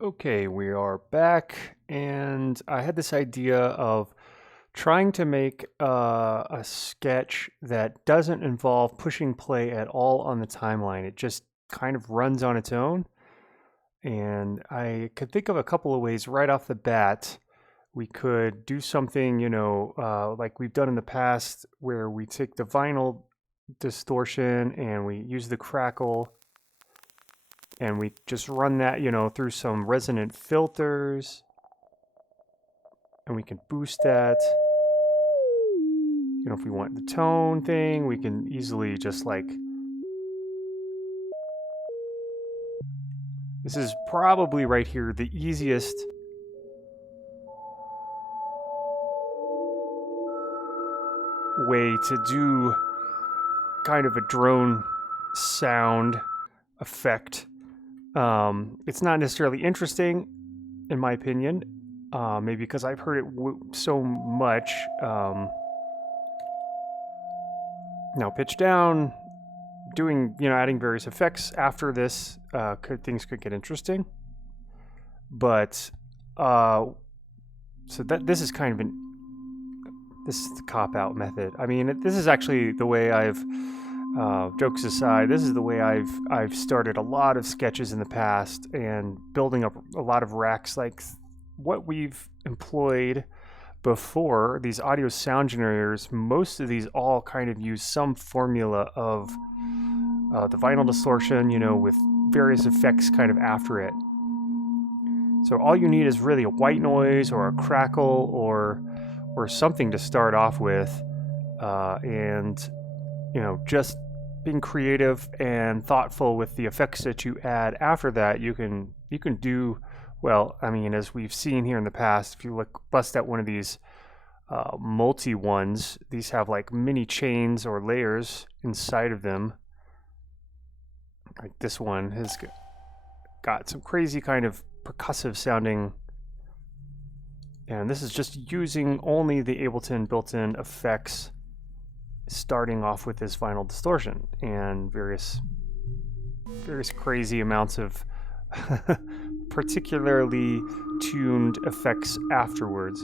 Okay, we are back, and I had this idea of trying to make a sketch that doesn't involve pushing play at all on the timeline. It just kind of runs on its own, and I could think of a couple of ways right off the bat. We could do something, like we've done in the past, where we take the vinyl distortion and we use the crackle and we just run that, through some resonant filters, and we can boost that. If we want the tone thing, we can easily just this is probably right here the easiest way to do kind of a drone sound effect. It's not necessarily interesting, in my opinion, maybe because I've heard it so much. Now pitch down, doing, adding various effects after this, things could get interesting. But, so this is kind of this is the cop-out method. I mean, this is actually the way I've, jokes aside, this is the way I've started a lot of sketches in the past and building up a lot of racks. Like what we've employed before, these audio sound generators, most of these all kind of use some formula of the vinyl distortion, with various effects kind of after it. So all you need is really a white noise or a crackle or something to start off with, and just being creative and thoughtful with the effects that you add after that. You can do well. I mean, as we've seen here in the past, if you bust out one of these multi ones, these have like mini chains or layers inside of them. Like this one has got some crazy kind of percussive sounding, and this is just using only the Ableton built-in effects, starting off with this vinyl distortion and various crazy amounts of particularly tuned effects afterwards.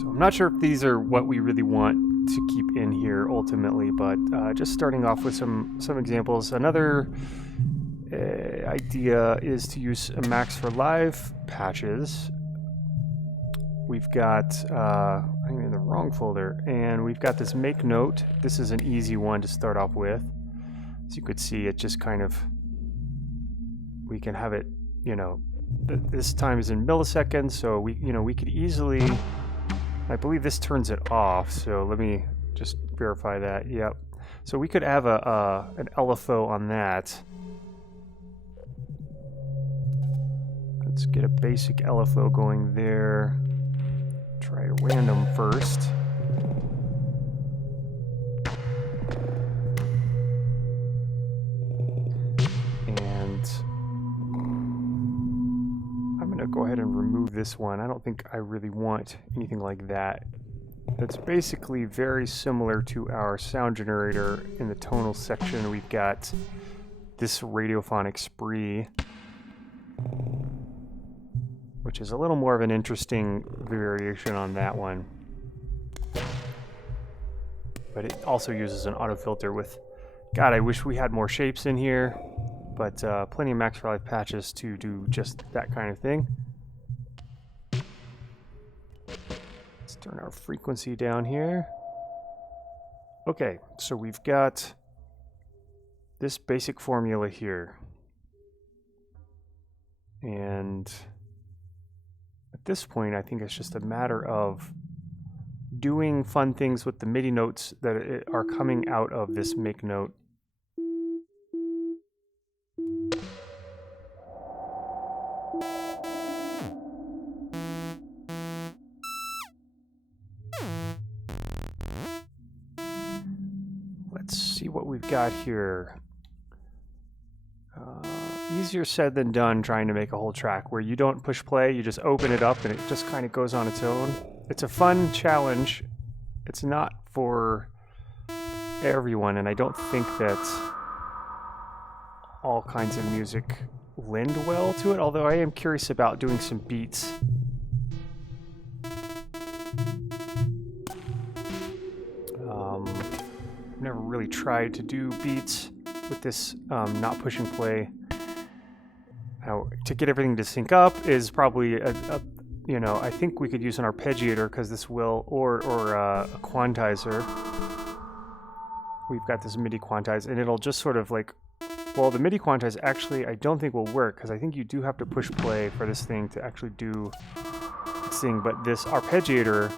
So I'm not sure if these are what we really want to keep in here ultimately, but just starting off with some examples. Another idea is to use a Max for Live patches. We've got, I'm in the wrong folder, and we've got this make note. This is an easy one to start off with. As you could see, it just kind of, we can have it, this time is in milliseconds, so we could easily, I believe this turns it off, so let me just verify that. Yep. So we could have an Lfo on that. Let's get a basic Lfo going there. Try a random first. And I'm going to go ahead and remove this one. I don't think I really want anything like that. It's basically very similar to our sound generator. In the tonal section, we've got this radiophonic spree, which is a little more of an interesting variation on that one. But it also uses an auto filter with, God, I wish we had more shapes in here, but plenty of Max for Live patches to do just that kind of thing. Let's turn our frequency down here. Okay, so we've got this basic formula here. And at this point, I think it's just a matter of doing fun things with the MIDI notes that are coming out of this make note. Let's see what we've got here. Easier said than done trying to make a whole track where you don't push play, you just open it up and it just kind of goes on its own. It's a fun challenge. It's not for everyone, and I don't think that all kinds of music lend well to it, although I am curious about doing some beats. I've never really tried to do beats with this not pushing play. Now, to get everything to sync up is probably you know, I think we could use an arpeggiator because this will, or a quantizer. We've got this Midi Quantize, and it'll just sort of like, well, the Midi Quantize actually I don't think will work because I think you do have to push play for this thing to actually do its thing, but this arpeggiator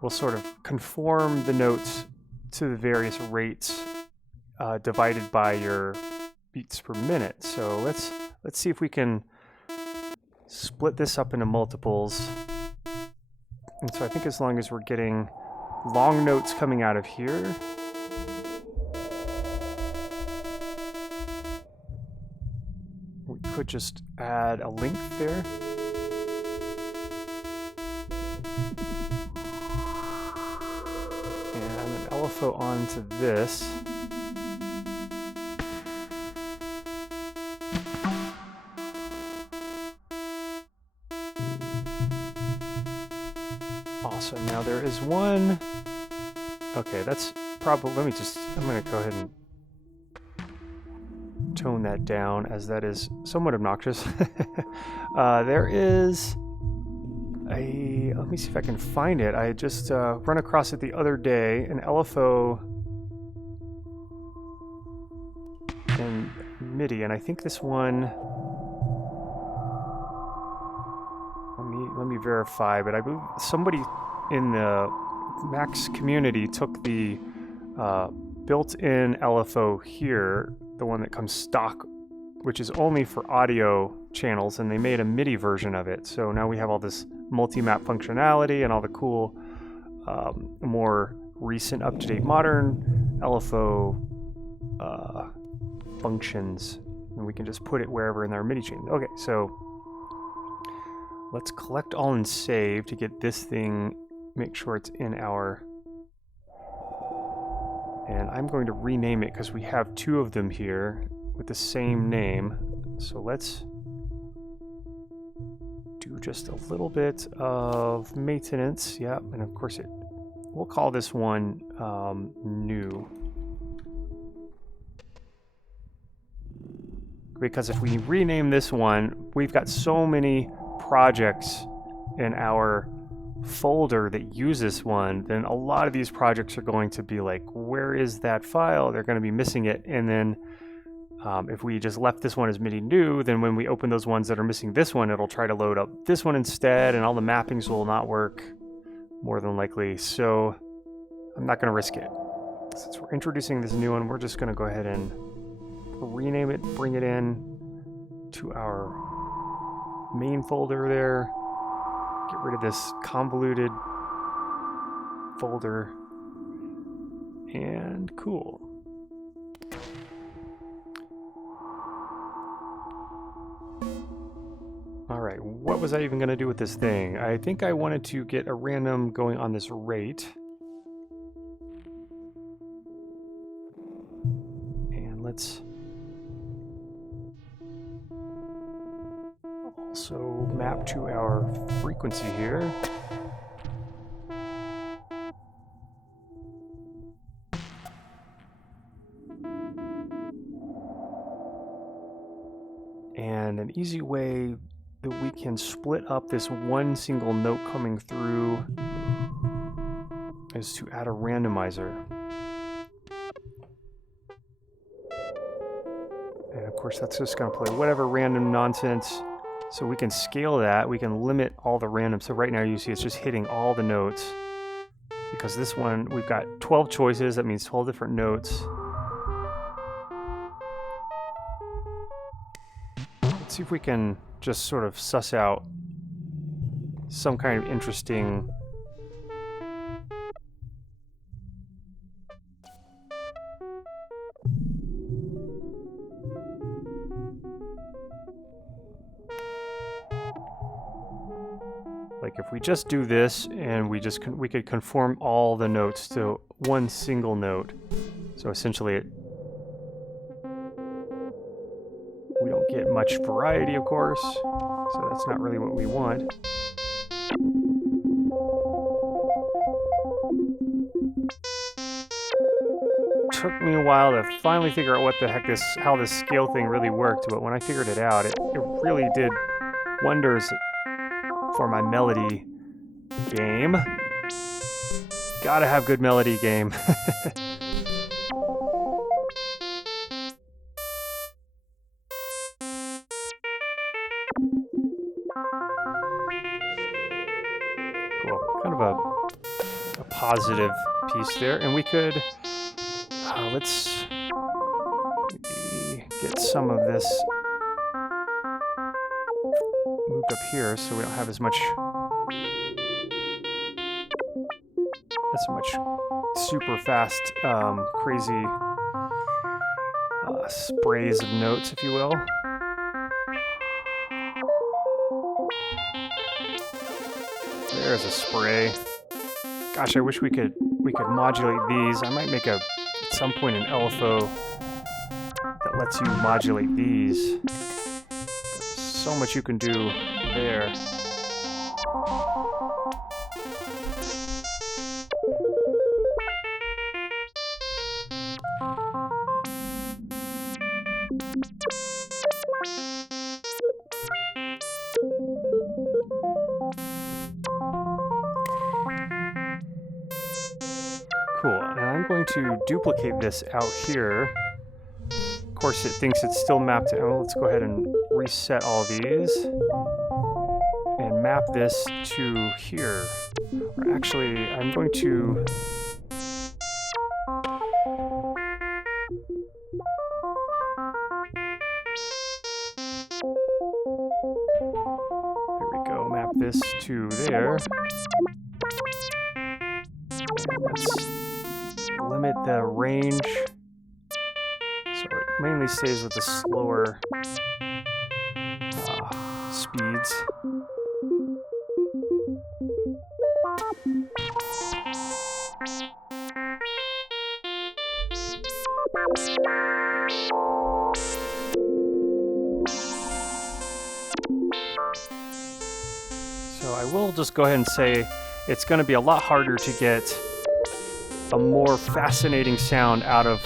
will sort of conform the notes to the various rates divided by your beats per minute. So let's see if we can split this up into multiples. And so I think as long as we're getting long notes coming out of here, we could just add a length there. And an Lfo onto this. Awesome. Now there is one. Okay, that's probably, I'm going to go ahead and tone that down as that is somewhat obnoxious. There is a, let me see if I can find it. I just run across it the other day, an Lfo in MIDI, and I think this one, let me verify, but I believe somebody in the Max community took the built-in Lfo here, the one that comes stock, which is only for audio channels, and they made a MIDI version of it. So now we have all this multi-map functionality and all the cool, more recent, up-to-date, modern Lfo functions, and we can just put it wherever in our MIDI chain. Okay, so let's collect all and save to get this thing, make sure it's in our, and I'm going to rename it because we have two of them here with the same name. So let's do just a little bit of maintenance. Yep, and of course we'll call this one new. Because if we rename this one, we've got so many projects in our folder that use this one, then a lot of these projects are going to be like, where is that file? They're going to be missing it. And then if we just left this one as MIDI new, then when we open those ones that are missing this one, it'll try to load up this one instead, and all the mappings will not work, more than likely. So I'm not going to risk it. Since we're introducing this new one, we're just going to go ahead and rename it, bring it in to our main folder there, get rid of this convoluted folder, and cool. All right, what was I even going to do with this thing? I think I wanted to get a random going on this rate. And let's also map to our frequency here. And an easy way that we can split up this one single note coming through is to add a randomizer. And of course that's just going to play whatever random nonsense. So we can scale that, we can limit all the random. So right now you see it's just hitting all the notes. Because this one, we've got 12 choices, that means 12 different notes. Let's see if we can just sort of suss out some kind of interesting like if we just do this and we could conform all the notes to one single note. So essentially we don't get much variety, of course, so that's not really what we want. Took me a while to finally figure out what the heck how this scale thing really worked, but when I figured it out, it really did wonders for my melody game. Gotta have good melody game. Cool. Kind of a positive piece there, and we could let's maybe get some of this moved up here so we don't have as much super fast crazy sprays of notes, if you will. There's a spray. Gosh, I wish we could modulate these. I might make at some point an Lfo that lets you modulate these. There's so much you can do there. Cool, and I'm going to duplicate this out here. Of course, it thinks it's still mapped to, oh, let's go ahead and reset all these and map this to here. Or actually, I'm going to there we go, map this to there. And let's limit the range so it mainly stays with the slower speeds. So I will just go ahead and say it's going to be a lot harder to get a more fascinating sound out of,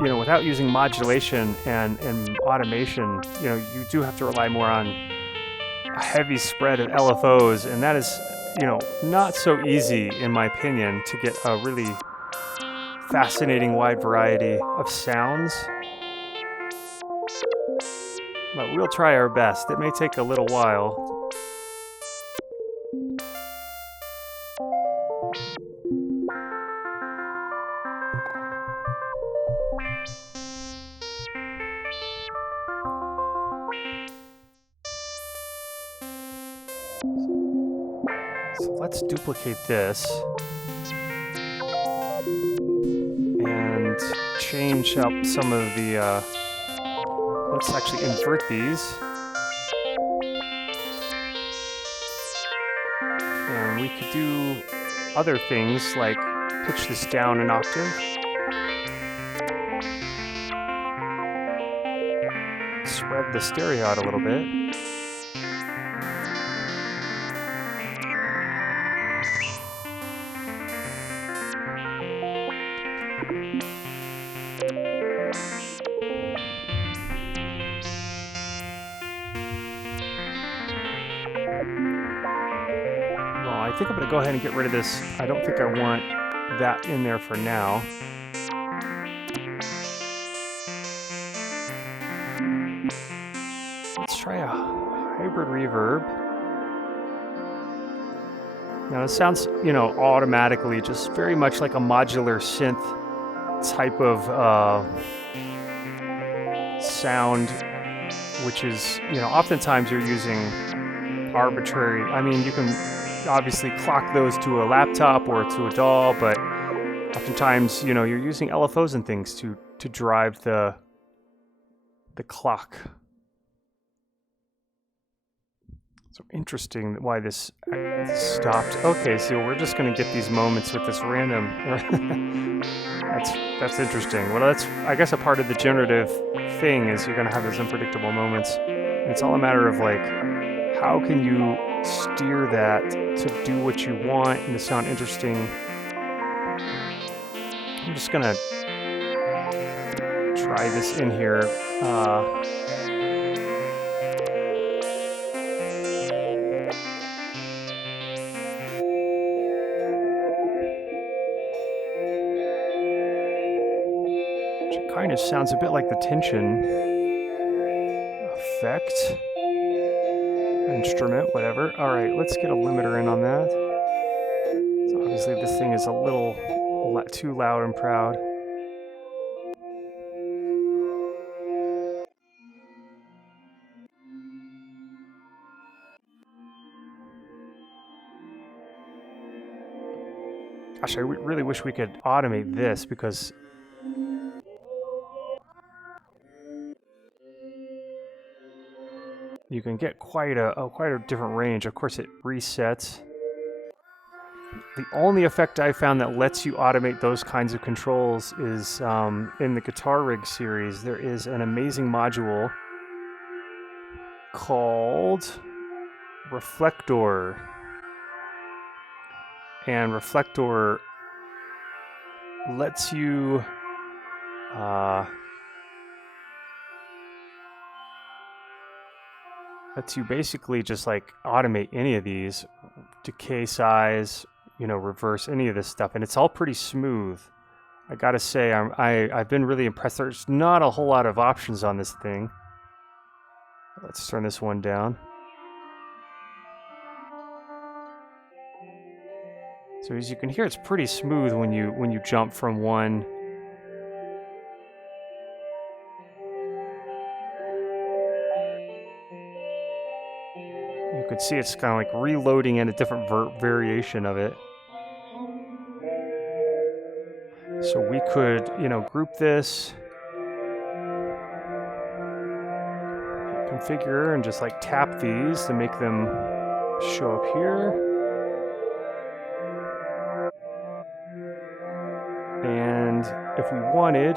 without using modulation and automation. You do have to rely more on a heavy spread of LFOs, and that is, not so easy, in my opinion, to get a really fascinating wide variety of sounds. But we'll try our best. It may take a little while. So let's duplicate this and change up some of the, let's actually invert these. And we could do other things like pitch this down an octave. Spread the stereo out a little bit. I think I'm going to go ahead and get rid of this. I don't think I want that in there for now. Let's try a hybrid reverb. Now it sounds, automatically just very much like a modular synth type of sound, which is, oftentimes you're using arbitrary, you can obviously clock those to a laptop or to a DAW, but oftentimes, you're using LFOs and things to drive the clock. So interesting why this stopped. Okay, so we're just going to get these moments with this random. That's That's interesting. Well, that's, I guess, a part of the generative thing is you're going to have those unpredictable moments. And it's all a matter of like, how can you steer that to do what you want and to sound interesting. I'm just going to try this in here. Which kind of sounds a bit like the tension effect. Instrument, whatever. All right, let's get a limiter in on that. So obviously this thing is a little too loud and proud. Gosh, I really wish we could automate this because you can get quite a different range. Of course, it resets. The only effect I found that lets you automate those kinds of controls is in the Guitar Rig series. There is an amazing module called Reflector. And Reflector lets you basically just like automate any of these, decay size, you know, reverse any of this stuff, and it's all pretty smooth. I gotta say, I've been really impressed. There's not a whole lot of options on this thing. Let's turn this one down. So as you can hear, it's pretty smooth when you jump from one. You can see it's kind of like reloading in a different variation of it. So we could, you know, group this, hit configure, and just like tap these to make them show up here. And if we wanted,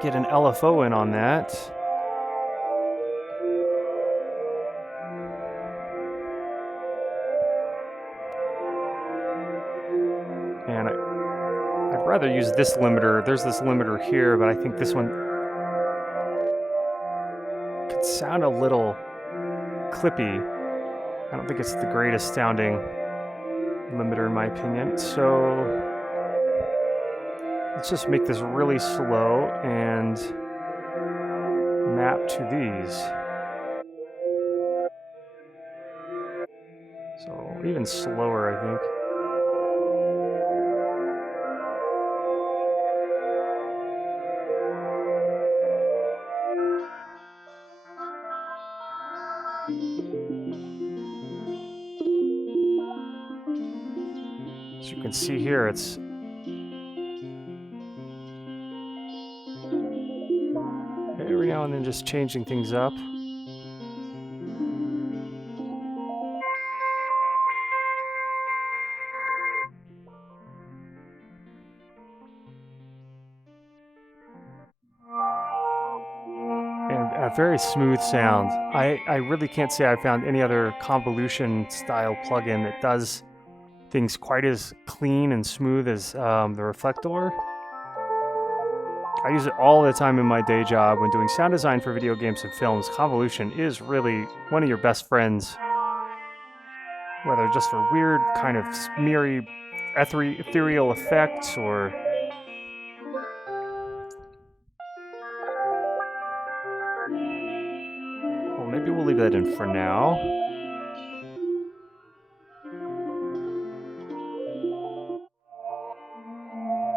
get an LFO in on that. And I'd rather use this limiter. There's this limiter here, but I think this one could sound a little clippy. I don't think it's the greatest sounding limiter in my opinion. So let's just make this really slow and map to these. So even slower, I think. As you can see here, it's every now and then just changing things up. And a very smooth sound. I really can't say I found any other convolution style plugin that does things quite as clean and smooth as the Reflector. I use it all the time in my day job when doing sound design for video games and films. Convolution is really one of your best friends. Whether just for weird kind of smeary, ethereal effects or... Well, maybe we'll leave that in for now.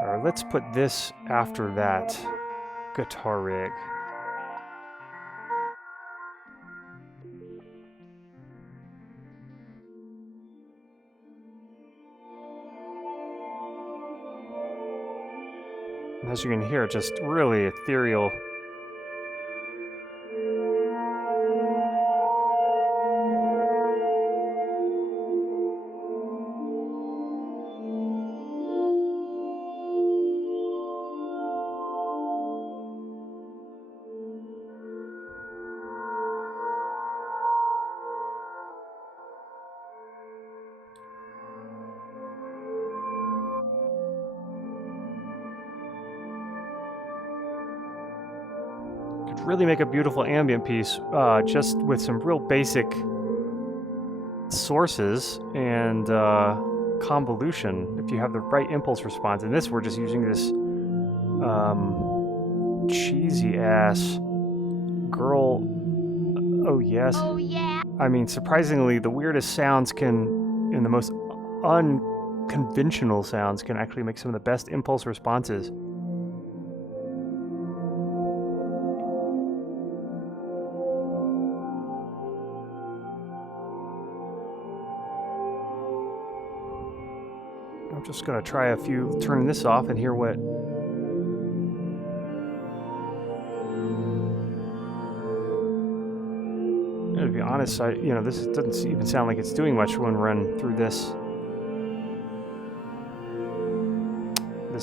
Or let's put this after that guitar rig. As you can hear, just really ethereal. really make a beautiful ambient piece just with some real basic sources and convolution if you have the right impulse response. In this, we're just using this cheesy ass girl. Oh yes. Oh yeah. I mean, surprisingly, the weirdest sounds and the most unconventional sounds can actually make some of the best impulse responses. I'm just gonna try a few, turn this off and hear what. To be honest, this doesn't even sound like it's doing much when run through this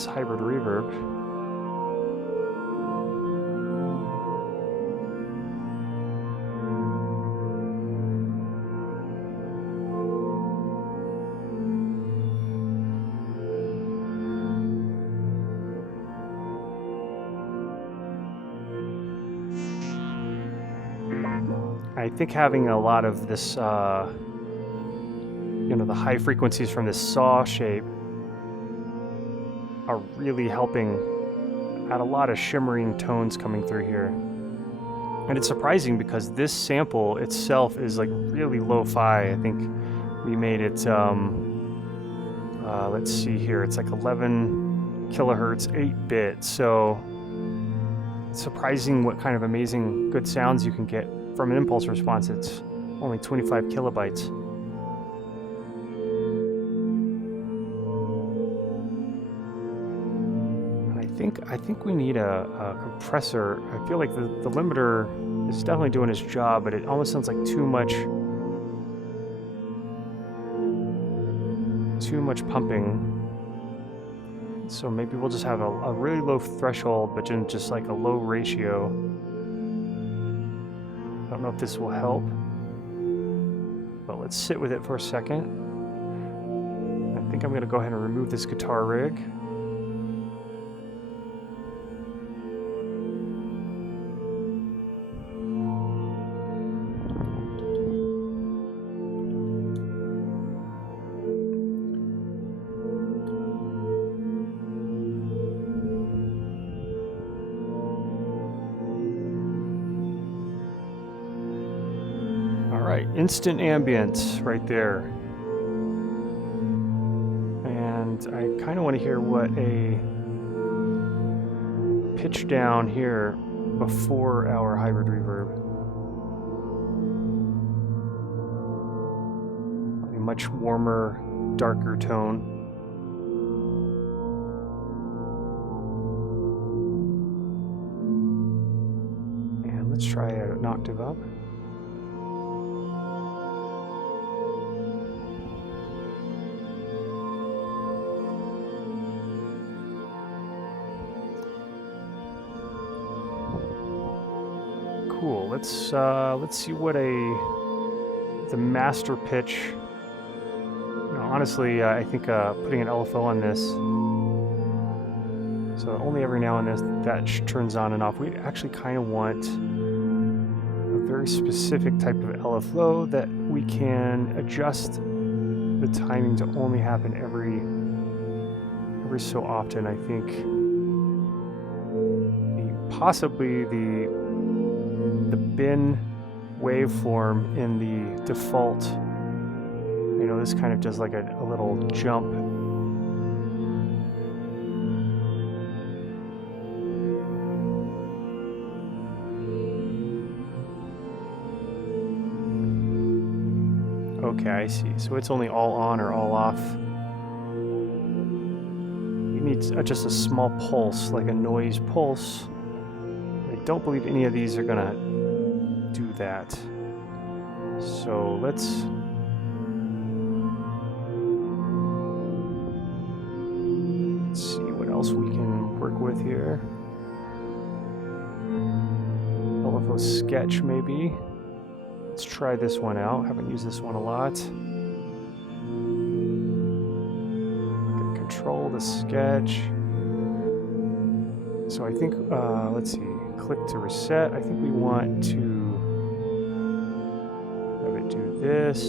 hybrid reverb. I think having a lot of this, the high frequencies from this saw shape are really helping add a lot of shimmering tones coming through here. And it's surprising because this sample itself is like really lo-fi. I think we made it, let's see here, it's like 11 kilohertz, 8-bit. So it's surprising what kind of amazing good sounds you can get from an impulse response. It's only 25 kilobytes. And I think we need a compressor. I feel like the limiter is definitely doing its job, but it almost sounds like too much pumping. So maybe we'll just have a really low threshold, but then just like a low ratio. I don't know if this will help, but let's sit with it for a second. I think I'm going to go ahead and remove this guitar rig. Instant ambient right there. And I kind of want to hear what a pitch down here before our hybrid reverb. A much warmer, darker tone. And let's try an octave up. Cool. Let's see what the master pitch. Honestly, I think putting an LFO on this, so only every now and then that turns on and off. We actually kind of want a very specific type of LFO that we can adjust the timing to only happen every so often. I think possibly the bin waveform in the default, this kind of does like a little jump. Okay, I see. So it's only all on or all off. You need just a small pulse, like a noise pulse. I don't believe any of these are gonna do that. So let's see what else we can work with here. Lfo Sketch maybe. Let's try this one out. Haven't used this one a lot. Can control the sketch. So I think, let's see, click to reset. I think we want to have it do this.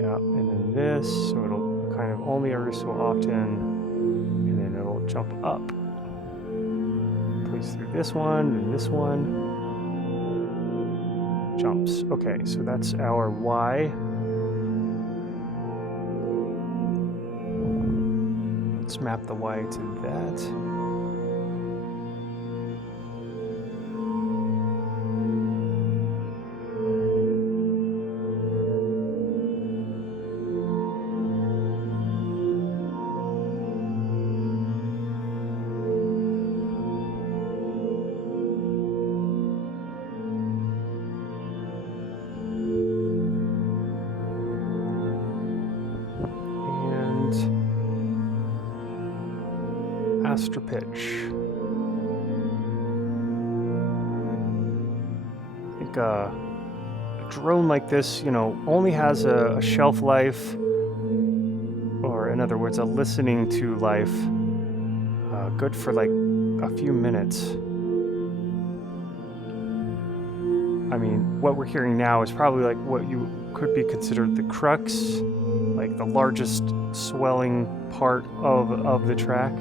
Yeah, and then this, so it'll kind of only every so often, and then it'll jump up. Plays through this one, and this one. Jumps. Okay, so that's our Y. Let's map the Y to that. Master pitch. I think a drone like this, you know, only has a shelf life, or in other words, a listening to life, good for like a few minutes. I mean, what we're hearing now is probably like what you could be considered the crux, like the largest swelling part of the track.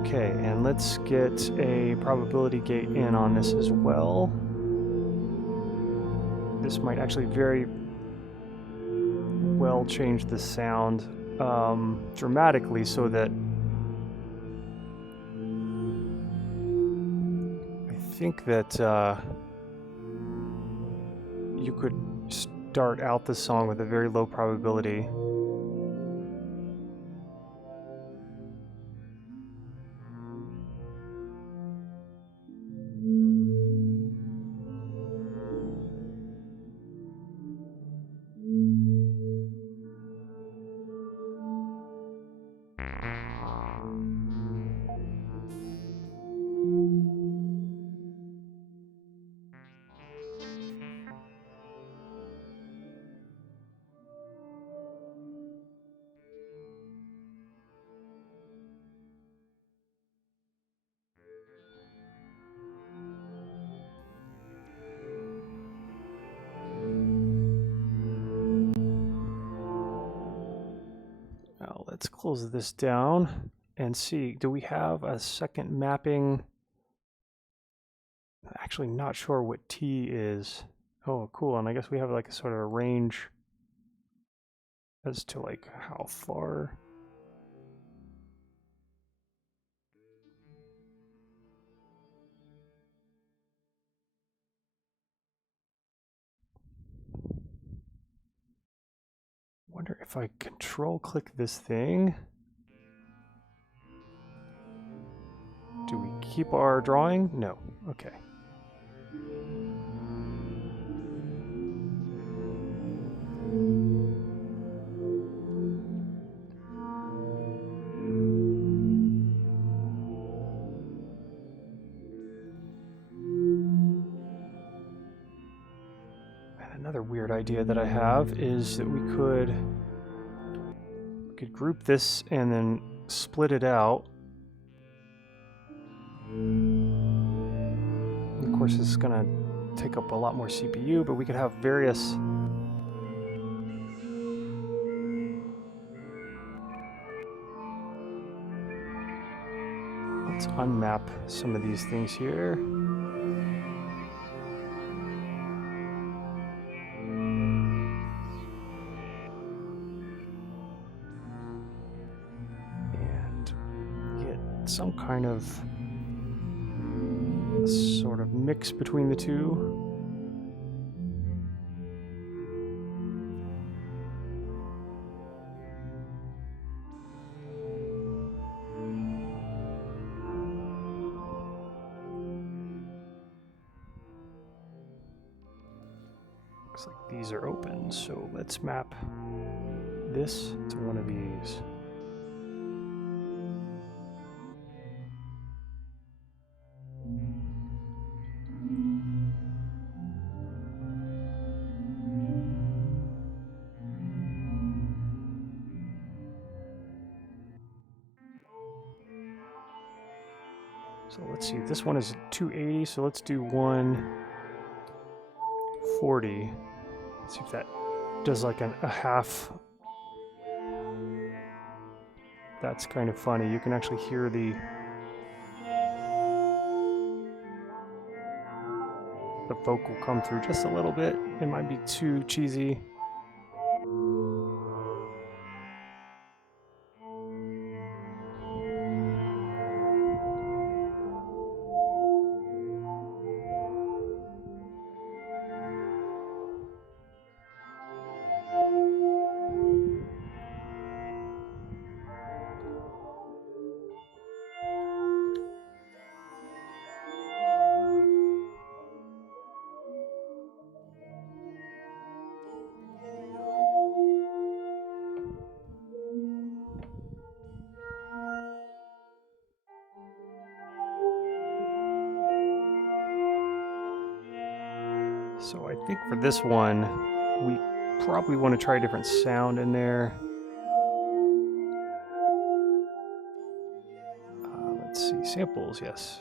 Okay, and let's get a probability gate in on this as well. This might actually very well change the sound dramatically, so that I think that you could start out the song with a very low probability. Now let's close this down and see, do we have a second mapping? Actually not sure what T is. Oh, cool, and I guess we have like a sort of a range as to like how far. Wonder if I control click this thing. Do we keep our drawing? No. Okay. And another weird idea that I have is that we could group this and then split it out. Of course, this is going to take up a lot more CPU, but we could have various. Let's unmap some of these things here. And get some kind of sort of mix between the two. Looks like these are open, so let's map this to one of these. So let's see, this one is 280, so let's do 140. Let's see if that does like a half. That's kind of funny. You can actually hear the vocal come through just a little bit. It might be too cheesy. So I think for this one, we probably want to try a different sound in there. Let's see, samples, yes.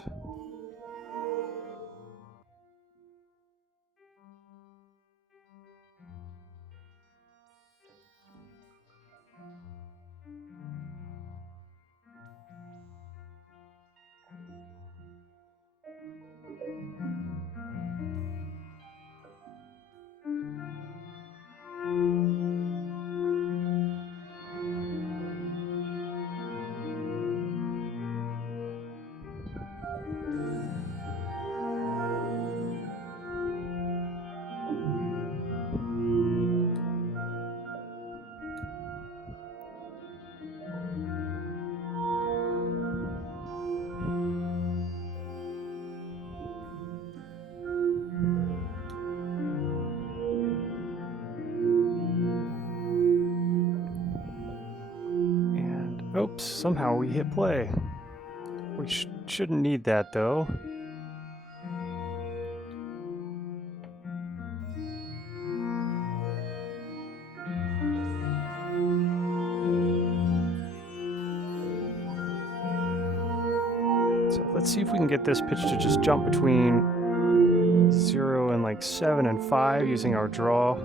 Oops, somehow we hit play. We shouldn't need that though. So let's see if we can get this pitch to just jump between 0 and like 7 and 5 using our draw.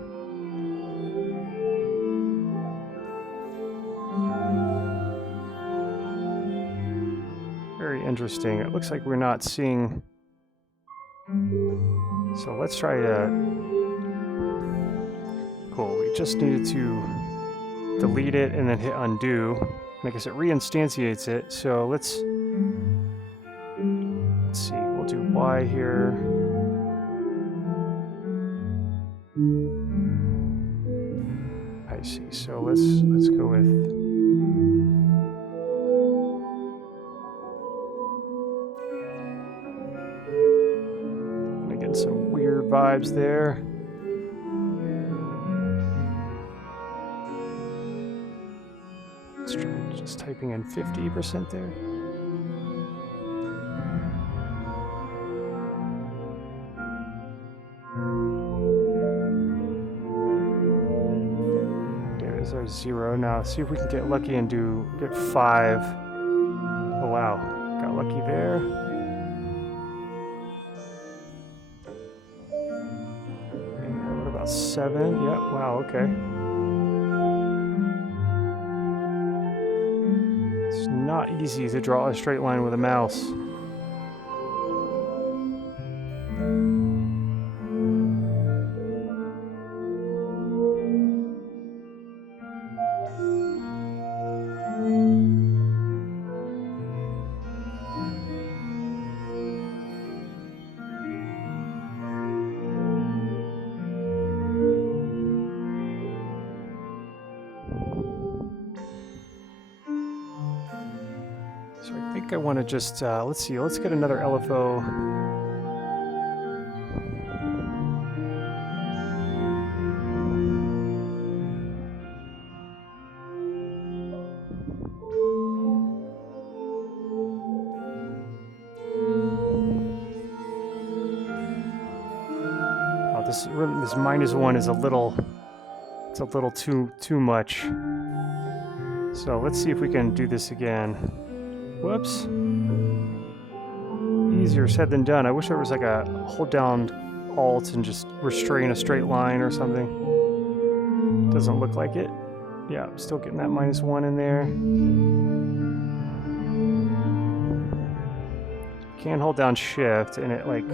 Interesting. It looks like we're not seeing. So let's try to. Cool. We just needed to delete it and then hit undo. And I guess it reinstantiates it. So let's see. We'll do Y here. I see. So let's go with. Some weird vibes there. Let's try just typing in 50% there. There's our 0. Now see if we can get lucky and get 5. Oh wow, got lucky there. And what about 7? Yep, wow, okay. It's not easy to draw a straight line with a mouse. So I think I want to just, let's see, let's get another LFO. Oh, this -1 is a little, it's a little too much. So let's see if we can do this again. Whoops. easier said than done. I wish there was like a hold down Alt and just restrain a straight line or something. Doesn't look like it. Yeah, I'm still getting that -1 in there. Can hold down Shift and it like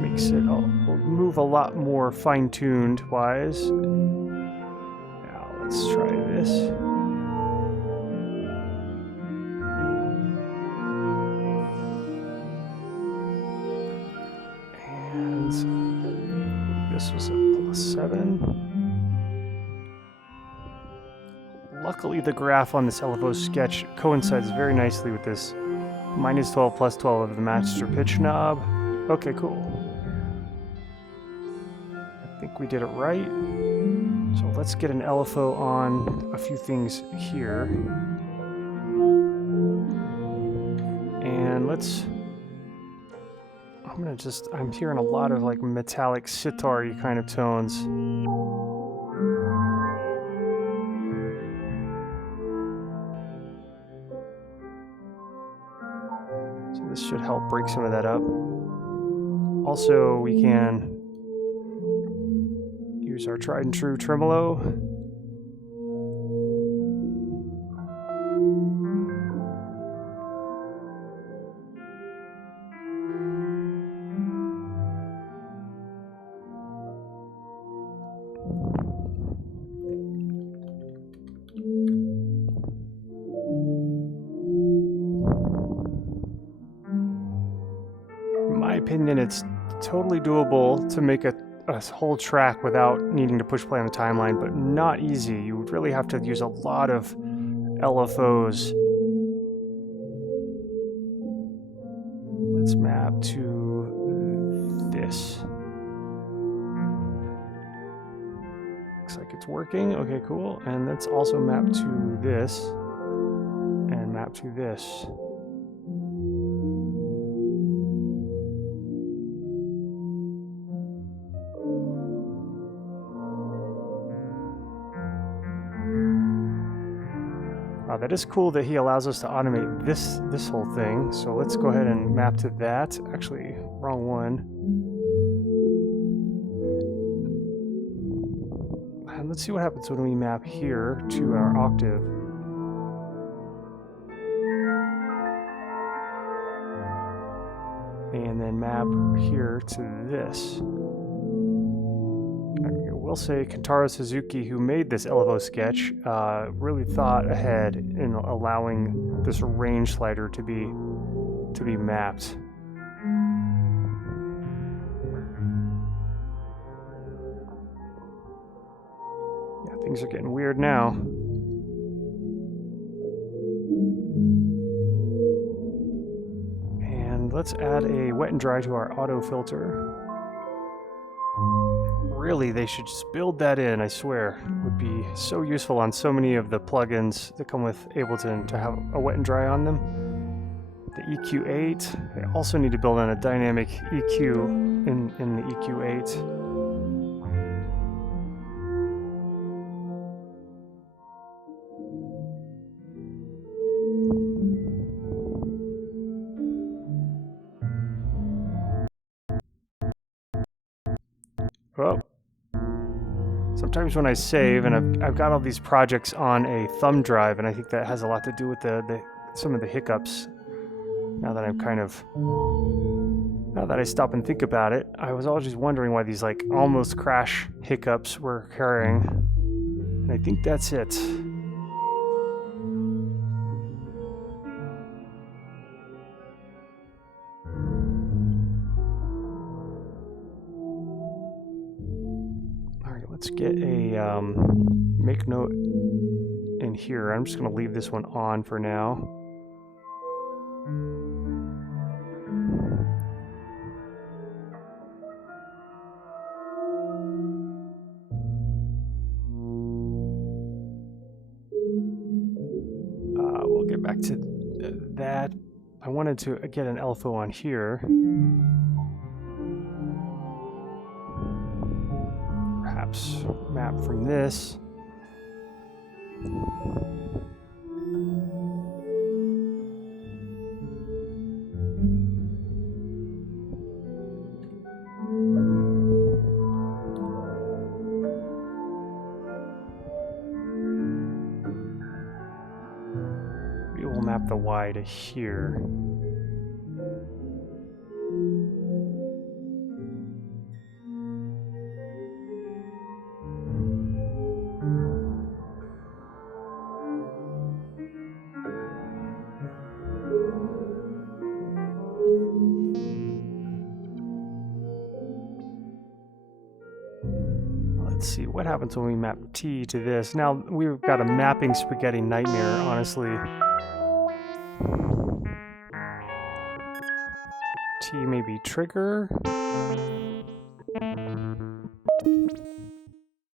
makes it move a lot more fine-tuned wise. Now let's try this. And this was a +7. Luckily, the graph on this Lfo Sketch coincides very nicely with this -12, +12 of the master pitch knob. Okay, cool. I think we did it right. So let's get an LFO on a few things here. And let's... I'm hearing a lot of like metallic sitar-y kind of tones. This should help break some of that up. Also, we can use our tried and true tremolo. Opinion, it's totally doable to make a whole track without needing to push play on the timeline, but not easy. You would really have to use a lot of LFOs. Let's map to this. Looks like it's working. Okay, cool. And let's also map to this and map to this. That is cool that he allows us to automate this whole thing. So let's go ahead and map to that. Actually, wrong one. And let's see what happens when we map here to our octave. And then map here to this. I will say Kentaro Suzuki, who made this Lfo Sketch, really thought ahead in allowing this range slider to be mapped. Yeah, things are getting weird now. And let's add a wet and dry to our auto filter. Really, they should just build that in, I swear. It would be so useful on so many of the plugins that come with Ableton to have a wet and dry on them. The EQ8, they also need to build in a dynamic EQ in the EQ8. Oh. Sometimes when I save, and I've got all these projects on a thumb drive, and I think that has a lot to do with some of the hiccups. Now that I stop and think about it, I was always wondering why these like almost crash hiccups were occurring, and I think that's it. Let's get a make note in here. I'm just going to leave this one on for now. We'll get back to that. I wanted to get an Lfo on here. Perhaps map from this. we'll map the Y to here. Let's see what happens when we map T to this. Now we've got a mapping spaghetti nightmare, honestly. T maybe trigger.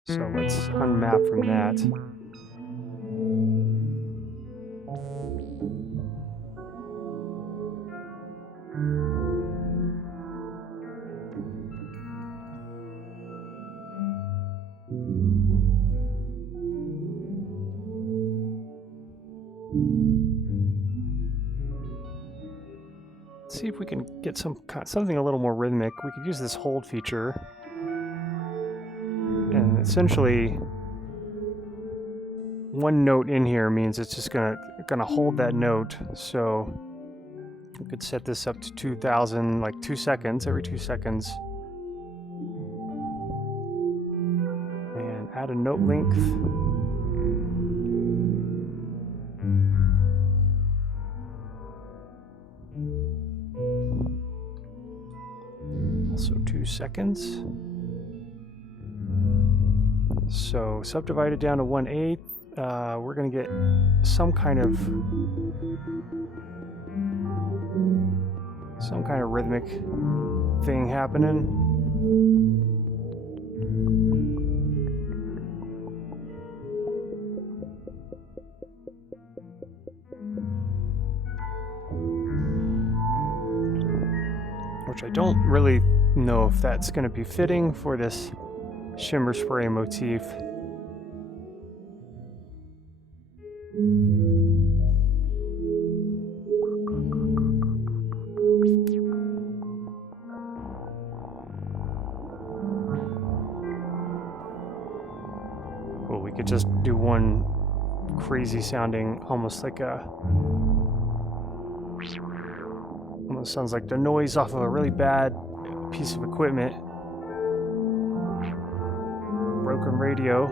So let's unmap from that. See if we can get something a little more rhythmic. We could use this hold feature, and essentially one note in here means it's just gonna hold that note. So we could set this up to 2000, like 2 seconds, every 2 seconds, and add a note length. Also 2 seconds. So subdivided down to 1/8. We're going to get some kind of rhythmic thing happening. Which I don't really know if that's going to be fitting for this shimmer spray motif. Well, we could just do one crazy sounding, almost sounds like the noise off of a really bad piece of equipment. Broken radio.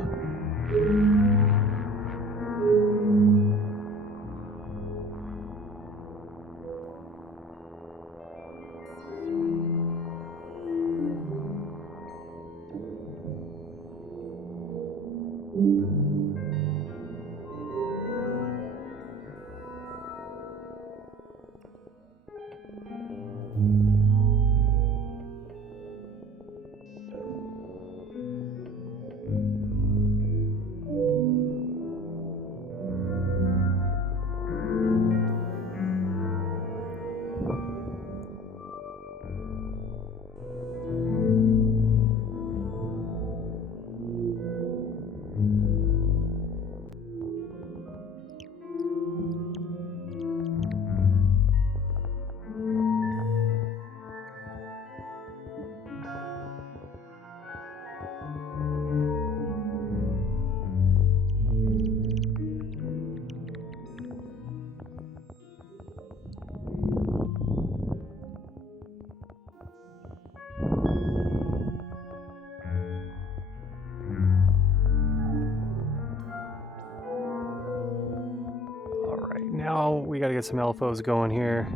Now we gotta get some Lfos going here.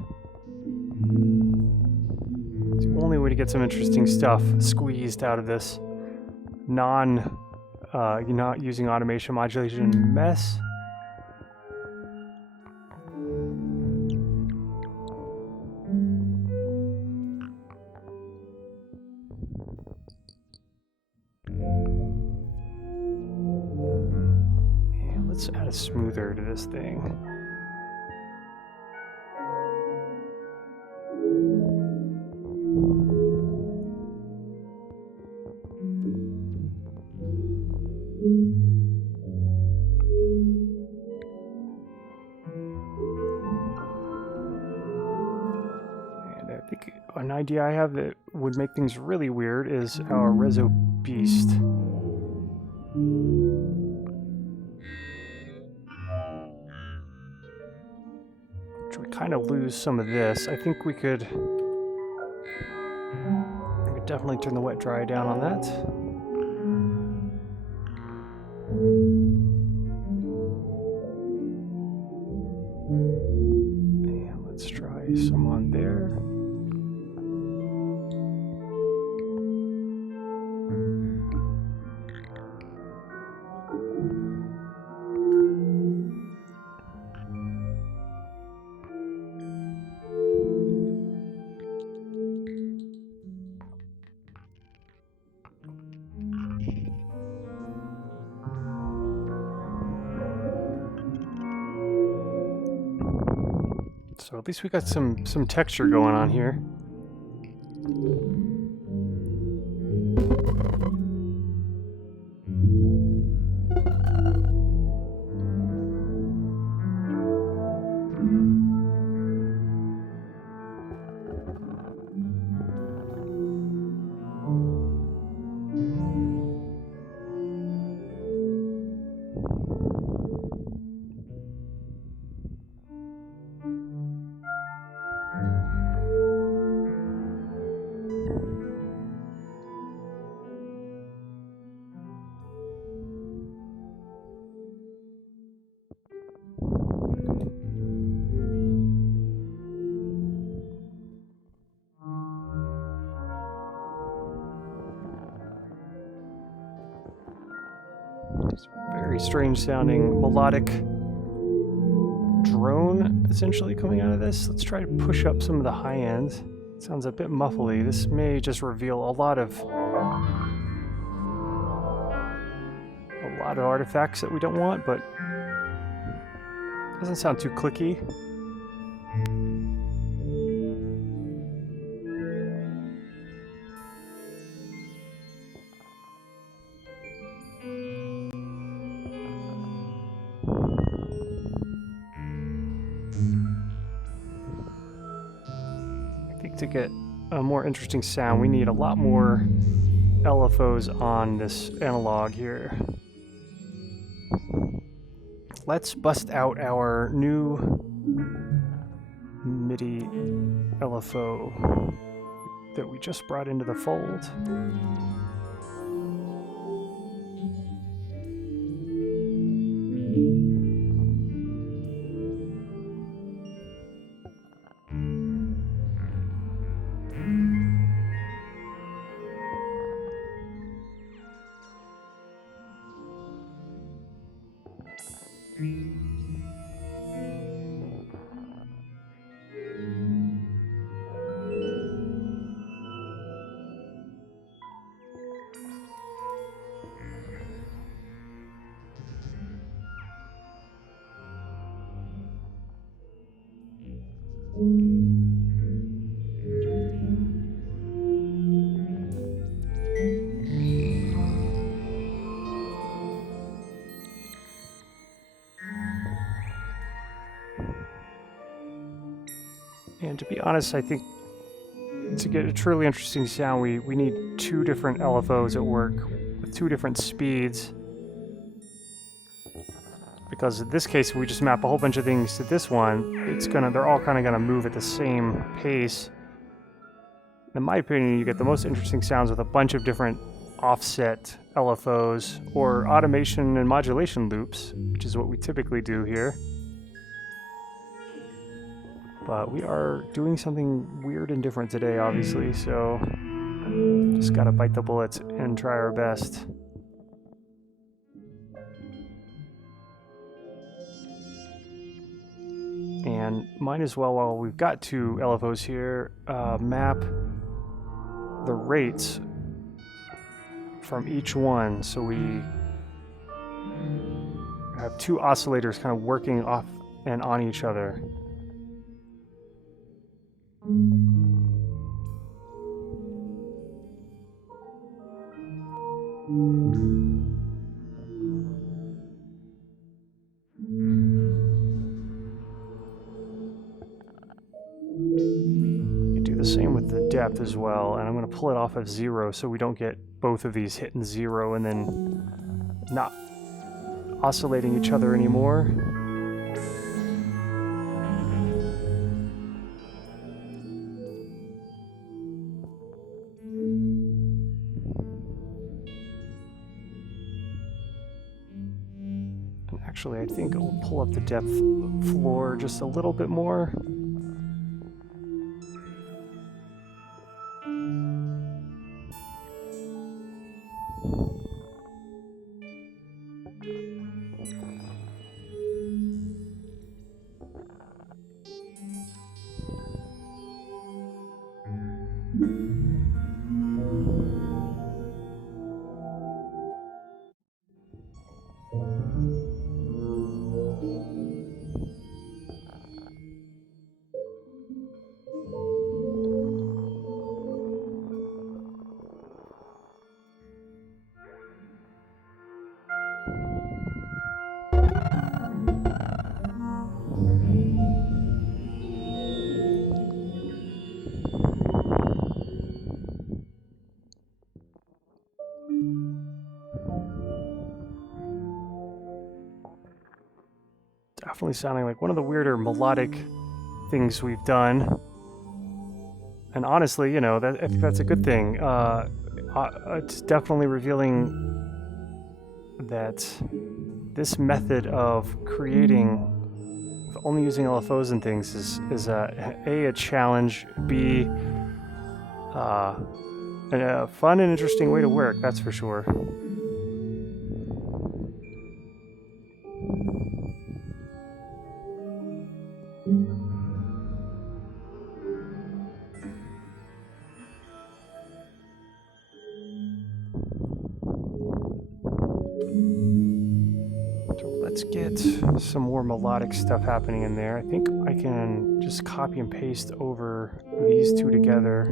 It's the only way to get some interesting stuff squeezed out of this not using automation modulation mess. Yeah, let's add a smoother to this thing. An idea I have that would make things really weird is our Rezo Beast. kind of lose some of this. I think we could definitely turn the wet dry down on that. And let's try some on there. So at least we got some texture going on here. Very strange sounding melodic drone essentially coming out of this. Let's try to push up some of the high end. It sounds a bit muffly. This may just reveal a lot of artifacts that we don't want, but it doesn't sound too clicky. To get a more interesting sound, we need a lot more LFOs on this analog here. Let's bust out our new Midi LFO that we just brought into the fold. And to be honest, I think to get a truly interesting sound, we need two different LFOs at work with two different speeds. Because in this case, if we just map a whole bunch of things to this one, they're all kind of gonna move at the same pace. In my opinion, you get the most interesting sounds with a bunch of different offset LFOs or automation and modulation loops, which is what we typically do here. But we are doing something weird and different today, obviously, so just gotta bite the bullets and try our best. And might as well, while we've got two LFOs here, map the rates from each one, so we have two oscillators kind of working off and on each other. You do the same with the depth as well, and I'm going to pull it off of 0 so we don't get both of these hitting 0 and then not oscillating each other anymore. Actually, I think it will pull up the depth floor just a little bit more. Definitely sounding like one of the weirder melodic things we've done. And honestly, you know, I think that's a good thing. It's definitely revealing that this method of creating only using LFOs and things is a challenge, B, a fun and interesting way to work, that's for sure. Let's get some more melodic stuff happening in there. I think I can just copy and paste over these two together.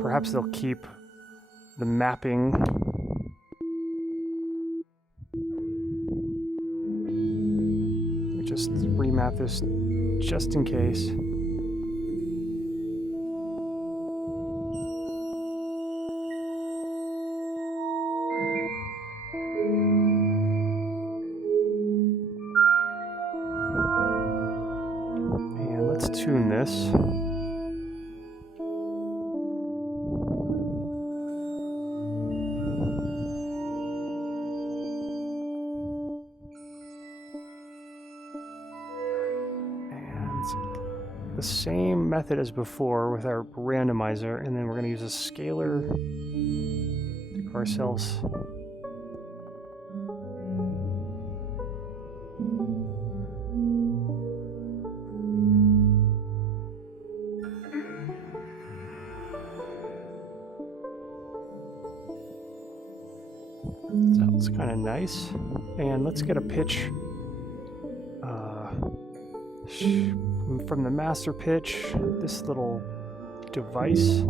Perhaps they'll keep the mapping. Just remap this just in case. Tune this. And the same method as before with our randomizer, and then we're going to use a scalar to give ourselves sounds kind of nice. And let's get a pitch from the master pitch, this little device.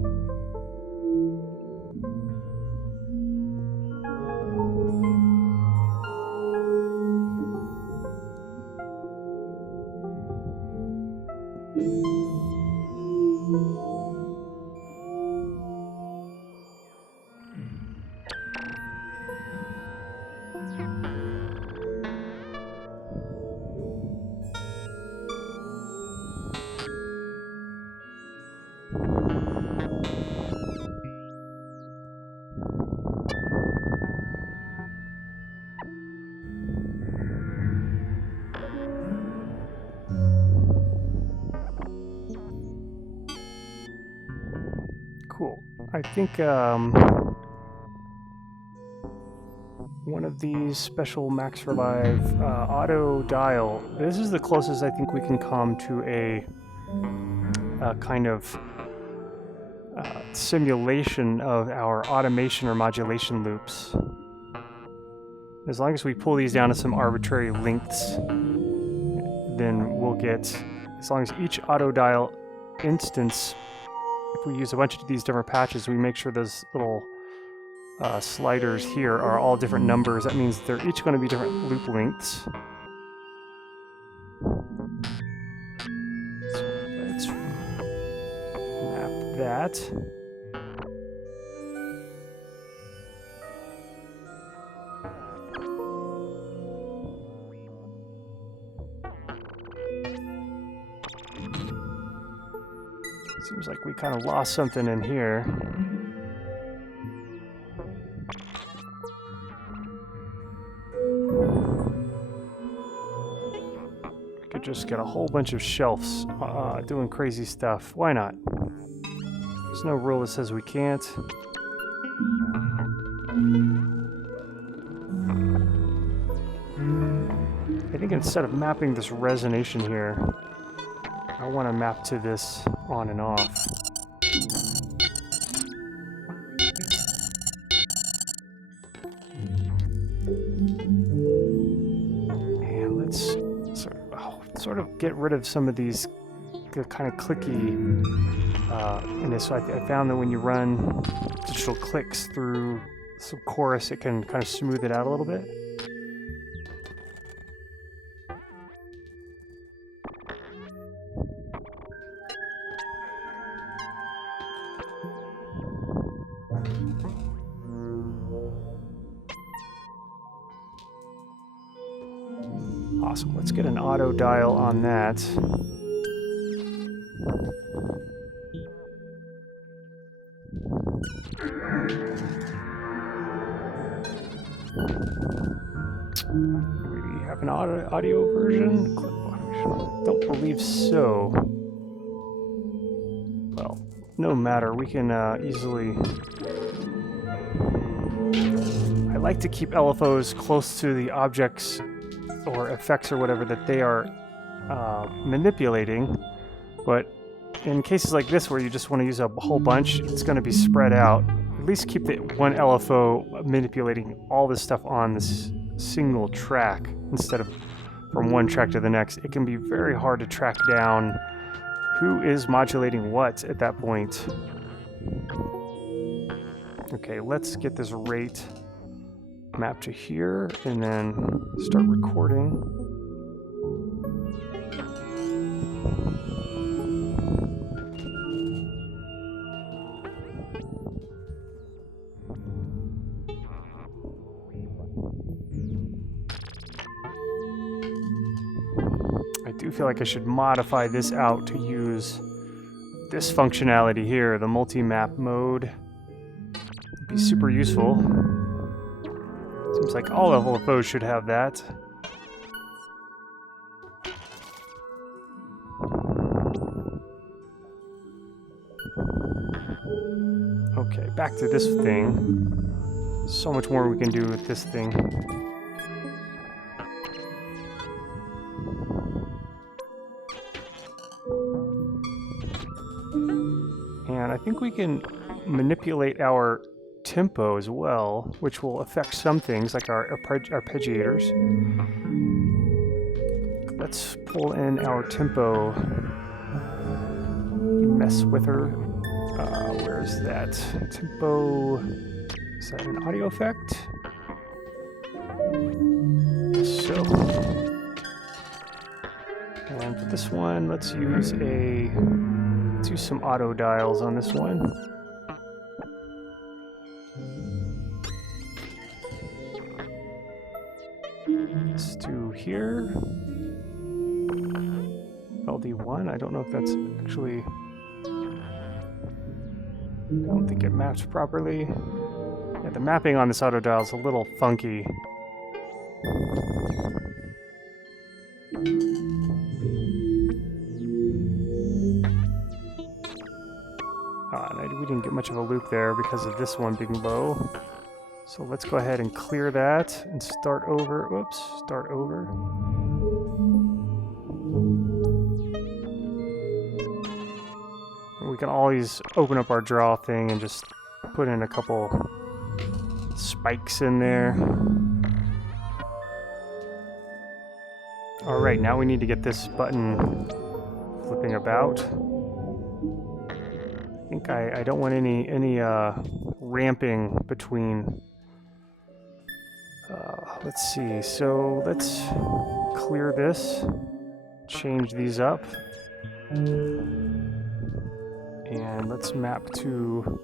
Cool. I think one of these special Max for Live auto dial, this is the closest I think we can come to a kind of simulation of our automation or modulation loops. As long as we pull these down to some arbitrary lengths, then we'll get, as long as each auto dial instance, if we use a bunch of these different patches, we make sure those little sliders here are all different numbers. That means they're each going to be different loop lengths. So let's map that. Seems like we kind of lost something in here. could just get a whole bunch of shelves doing crazy stuff. Why not? There's no rule that says we can't. I think instead of mapping this resonation here, I want to map to this on and off. And let's sort of get rid of some of these kind of clicky. And so I found that when you run digital clicks through some chorus, it can kind of smooth it out a little bit. Awesome, let's get an auto dial on that. Do we have an audio version? Don't believe so. Well, no matter, we can easily... I like to keep LFOs close to the objects or effects or whatever that they are manipulating, but in cases like this where you just want to use a whole bunch, it's going to be spread out. At least keep the one LFO manipulating all this stuff on this single track instead of from one track to the next. It can be very hard to track down who is modulating what at that point. Okay, let's get this rate map to here and then start recording. I do feel like I should modify this out to use this functionality here, the multi-map mode. It'd be super useful. Seems like all LFOs should have that. Okay, back to this thing. So much more we can do with this thing. And I think we can manipulate our tempo as well, which will affect some things like our arpeggiators. Let's pull in our tempo, mess with her. Where's that? Tempo, is that an audio effect? So, and for this one, let's use some auto dials on this one. Let's do here. LD1, I don't know if that's actually... I don't think it maps properly. Yeah, the mapping on this auto dial is a little funky. We didn't get much of a loop there because of this one being low. So let's go ahead and clear that and start over. Whoops, start over. And we can always open up our draw thing and just put in a couple spikes in there. All right, now we need to get this button flipping about. I think I don't want any ramping between. Let's see. So let's clear this, change these up, and let's map to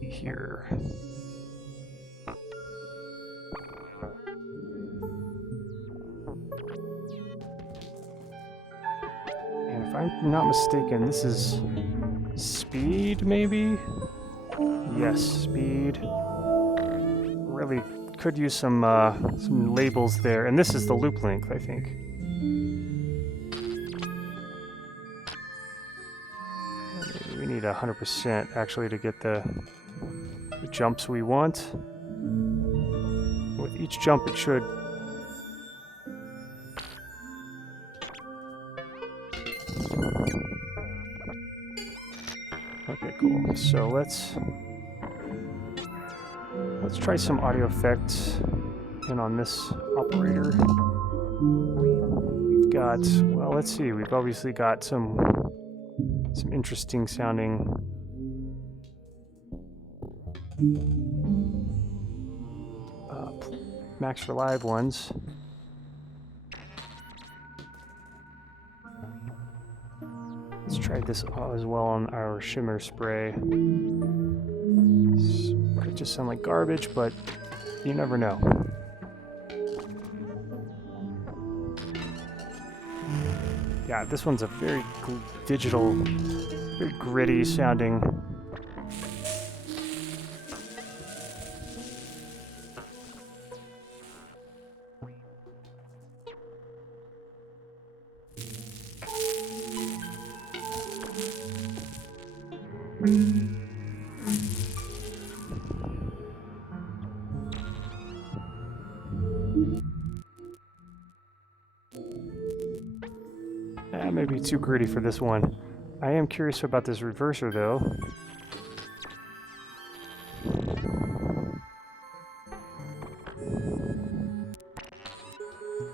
here. And if I'm not mistaken, this is speed, maybe? Yes, speed. Really could use some labels there. And this is the loop length, I think. Maybe we need 100% actually to get the jumps we want. With each jump it should okay, cool. So let's try some audio effects in on this operator. We've got, well, let's see, we've obviously got some interesting sounding Max for Live ones. Let's try this as well on our shimmer spray. It just sound like garbage, but you never know. Yeah, this one's a very digital, very gritty sounding. Maybe too gritty for this one. I am curious about this reverser though.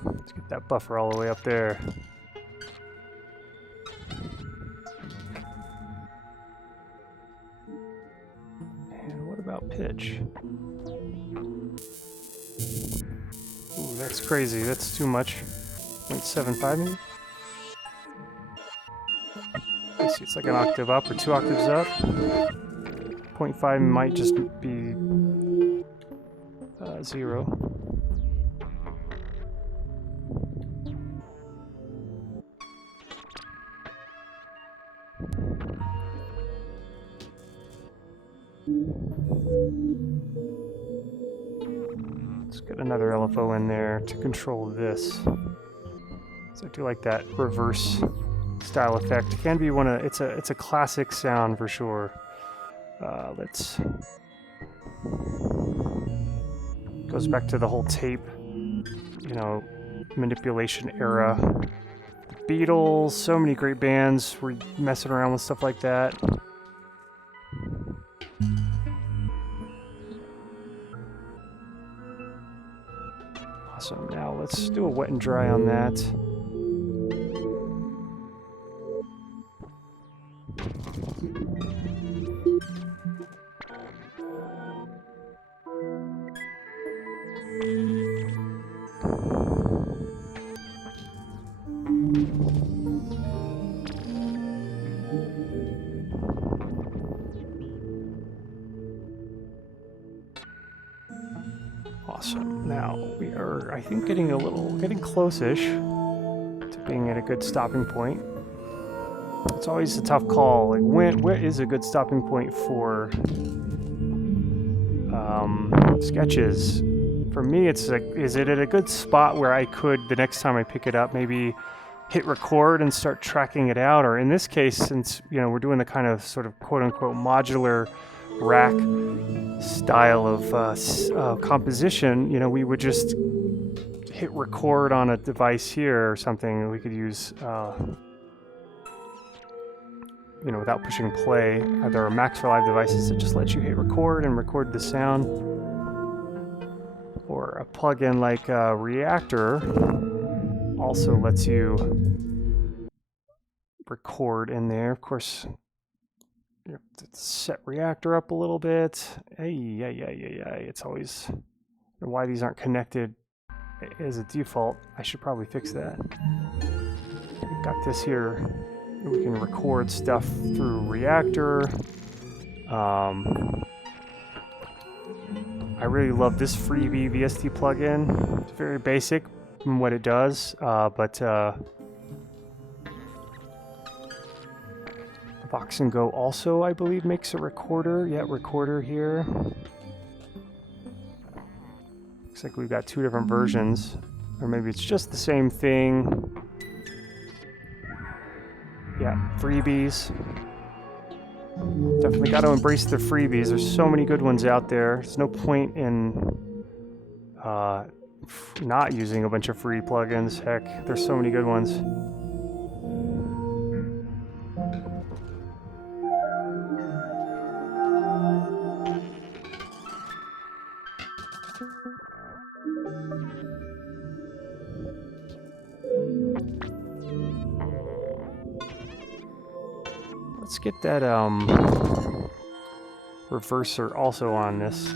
Let's get that buffer all the way up there. And what about pitch? Ooh, that's crazy. That's too much. 0.75 maybe? It's like an octave up or 2 octaves up. 0.5 might just be 0. Let's get another LFO in there to control this. So I do like that reverse style effect. It can be one of, it's a classic sound for sure. Let's, goes back to the whole tape, you know, manipulation era. The Beatles, so many great bands were messing around with stuff like that. Awesome. Now let's do a wet and dry on that. Awesome. Now we are, I think, getting close-ish to being at a good stopping point. It's always a tough call. Like, where is a good stopping point for sketches? For me, it's like, is it at a good spot where I could, the next time I pick it up, maybe hit record and start tracking it out? Or in this case, since, you know, we're doing the kind of sort of quote-unquote modular rack style of composition, you know, we would just hit record on a device here or something. We could use, you know, without pushing play. There are Max for Live devices that just let you hit record and record the sound. Or a plugin like Reactor also lets you record in there. Of course, you have to set Reactor up a little bit. It's always, I don't know why these aren't connected as a default. I should probably fix that. We've got this here. We can record stuff through Reactor. I really love this freebie VST plugin. It's very basic in what it does, but Vox and Go also, I believe, makes a recorder. Yeah, recorder here. Looks like we've got 2 different versions. Or maybe it's just the same thing. Yeah, freebies. Definitely got to embrace the freebies. There's so many good ones out there. There's no point in not using a bunch of free plugins. Heck, there's so many good ones. Let's get that reverser also on this.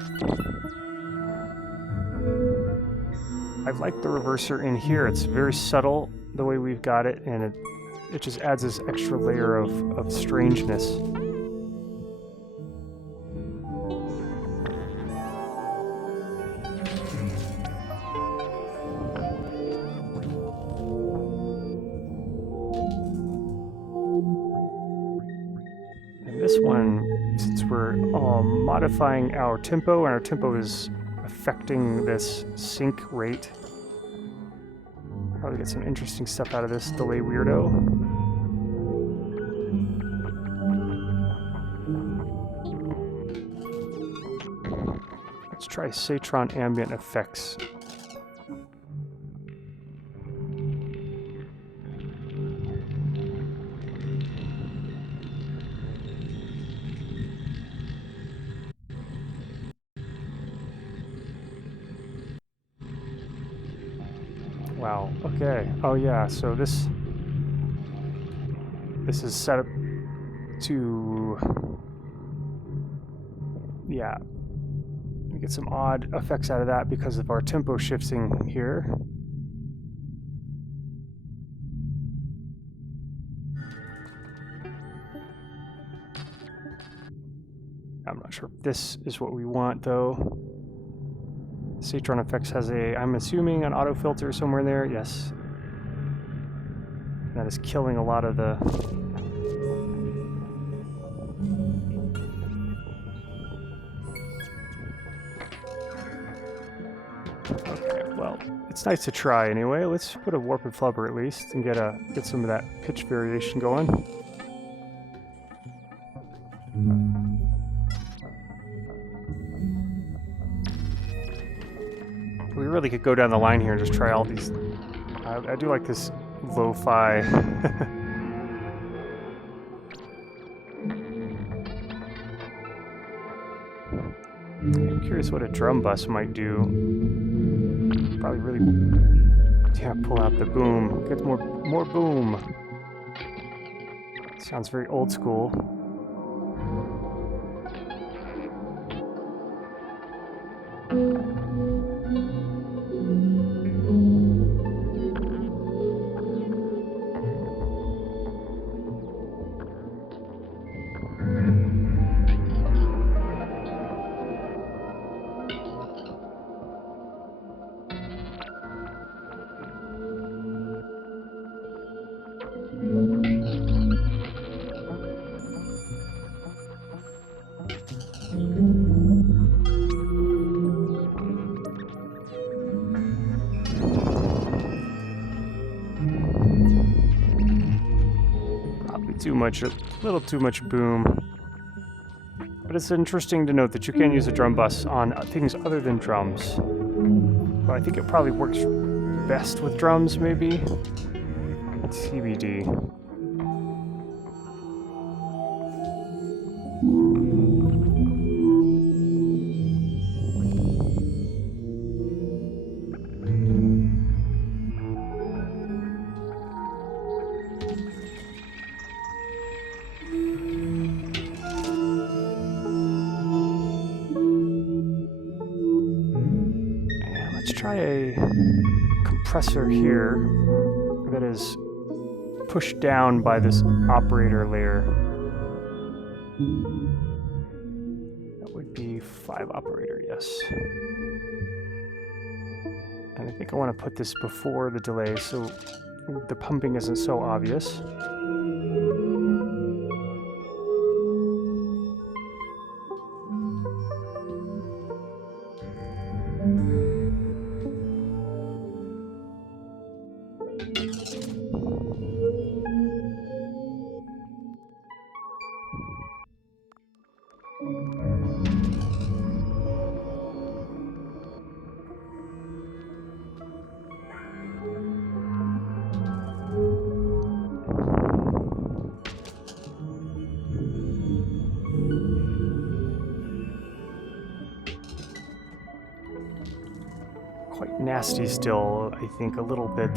I like the reverser in here. It's very subtle the way we've got it, and it just adds this extra layer of strangeness. And this one, since we're modifying our tempo, and our tempo is affecting this sync rate, probably get some interesting stuff out of this delay weirdo. Let's try Satron ambient effects. Wow, okay. Oh yeah, so this is set up to, yeah, we get some odd effects out of that because of our tempo shifting here. I'm not sure if this is what we want though. Satron Effects has a, I'm assuming, an auto filter somewhere there. Yes. That is killing a lot of the... Okay, well, it's nice to try anyway. Let's put a warp and flubber at least and get some of that pitch variation going. We really could go down the line here and just try all these. I do like this lo-fi. I'm curious what a drum bus might do. Probably really, yeah, pull out the boom. Get more boom. Sounds very old school. A little too much boom. But it's interesting to note that you can use a drum bus on things other than drums. But I think it probably works best with drums, maybe? TBD. Compressor here that is pushed down by this operator layer. That would be 5 operator, yes. And I think I want to put this before the delay so the pumping isn't so obvious. Quite nasty still, I think a little bit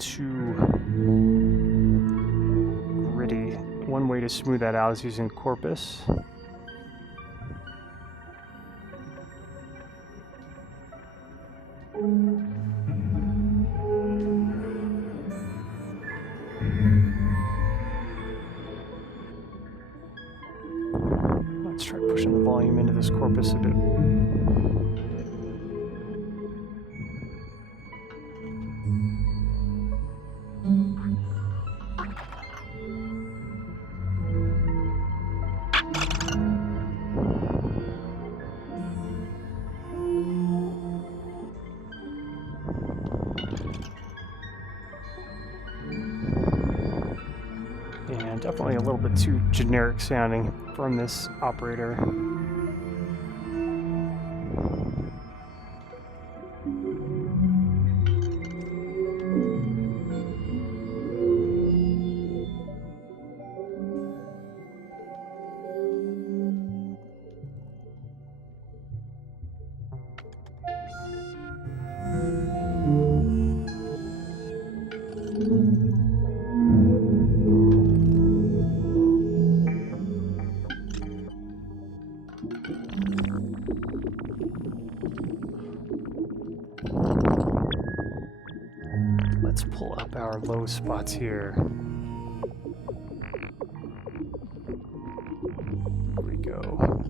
too gritty. One way to smooth that out is using Corpus. Let's try pushing the volume into this Corpus a bit. And definitely a little bit too generic sounding from this operator. Let's pull up our low spots here. There we go.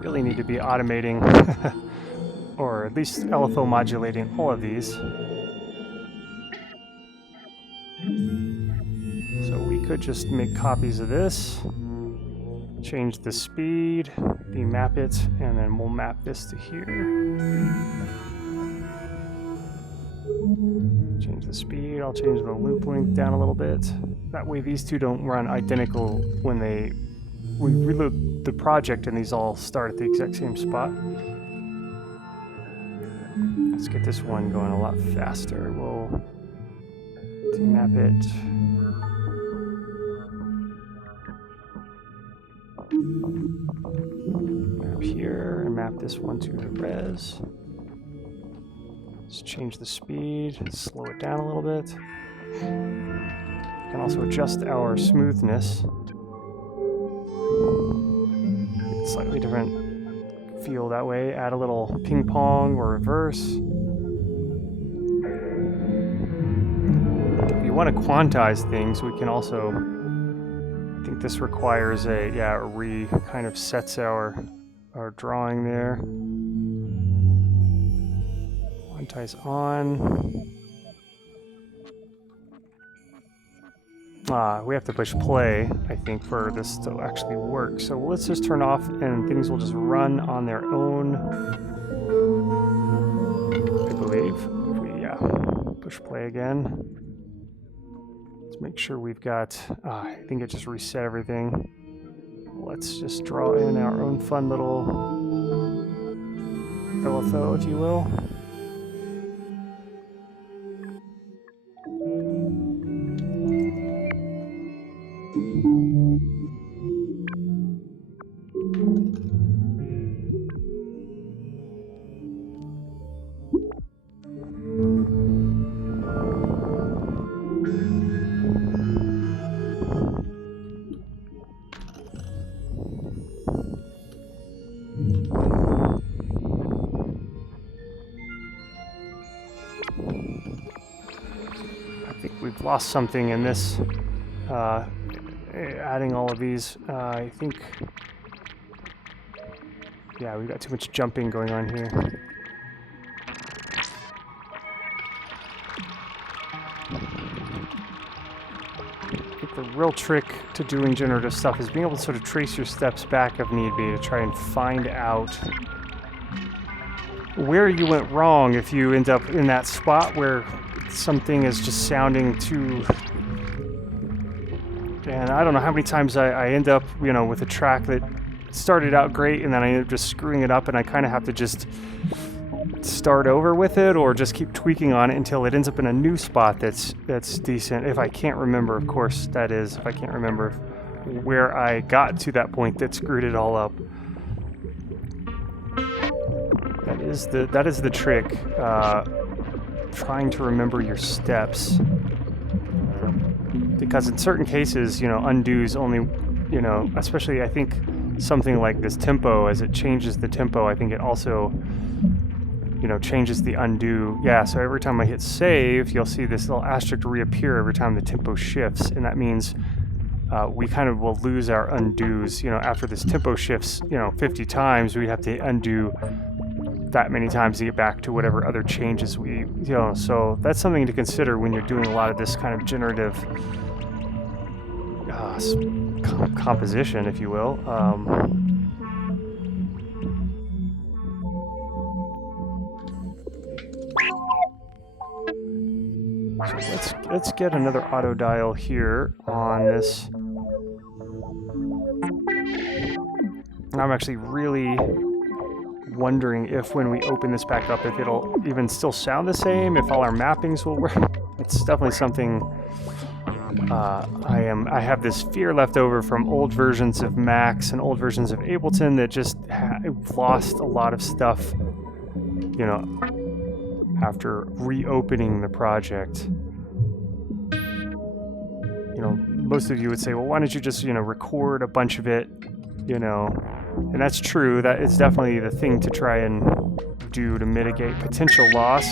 Really need to be automating or at least LFO modulating all of these. So we could just make copies of this, change the speed, demap it, and then we'll map this to here. Change the speed, I'll change the loop length down a little bit. That way these two don't run identical when we reload the project and these all start at the exact same spot. Let's get this one going a lot faster. We'll demap it. Map here and map this one to the res. Let's change the speed, slow it down a little bit. We can also adjust our smoothness. Slightly different feel that way. Add a little ping pong or reverse. If you want to quantize things, we can also, I think this requires a kind of sets our drawing there. Quantize on. We have to push play, I think, for this to actually work. So let's just turn off and things will just run on their own, I believe. If we push play again. Let's make sure we've got, I think it just reset everything. Let's just draw in our own fun little Lfo, if you will. I think we've lost something in this, adding all of these. I think, yeah, we've got too much jumping going on here. I think the real trick to doing generative stuff is being able to sort of trace your steps back if need be to try and find out where you went wrong if you end up in that spot where something is just sounding too... And I don't know how many times I end up, you know, with a track that started out great and then I end up just screwing it up and I kind of have to just start over with it or just keep tweaking on it until it ends up in a new spot that's decent. If I can't remember, of course, that is, if I can't remember where I got to that point that screwed it all up. That is the trick, trying to remember your steps. Because in certain cases, you know, undos only, you know, especially I think something like this tempo, as it changes the tempo, I think it also, you know, changes the undo. Yeah, so every time I hit save, you'll see this little asterisk reappear every time the tempo shifts, and that means we kind of will lose our undos. You know, after this tempo shifts, you know, 50 times, we'd have to undo that many times to get back to whatever other changes we, you know, so that's something to consider when you're doing a lot of this kind of generative composition, if you will. So let's get another auto dial here on this. I'm actually really wondering if when we open this back up, if it'll even still sound the same, if all our mappings will work. It's definitely something I have this fear left over from old versions of Max and old versions of Ableton that just lost a lot of stuff, you know, after reopening the project. You know, most of you would say, well, why don't you just, you know, record a bunch of it, you know, and that's true. That is definitely the thing to try and do to mitigate potential loss.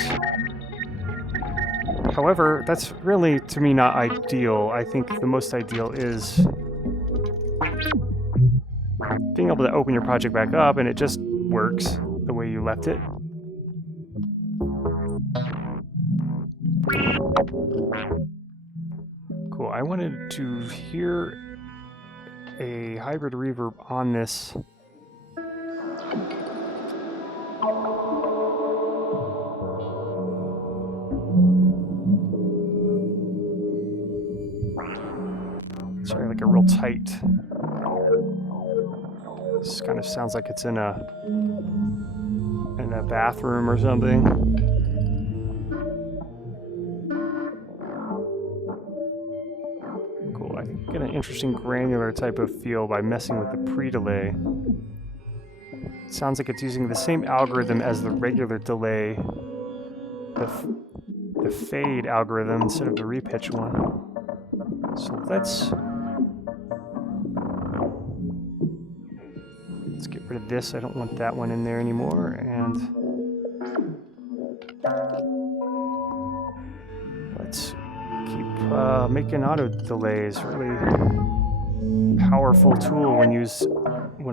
However, that's really, to me, not ideal. I think the most ideal is being able to open your project back up and it just works the way you left it. Cool. I wanted to hear a hybrid reverb on this. Sorry, like a real tight. This kind of sounds like it's in a bathroom or something. Cool. I can get an interesting granular type of feel by messing with the pre-delay. It sounds like it's using the same algorithm as the regular delay, the fade algorithm instead of the repitch one. So let's get rid of this. I don't want that one in there anymore. And let's keep making auto delays. Really powerful tool when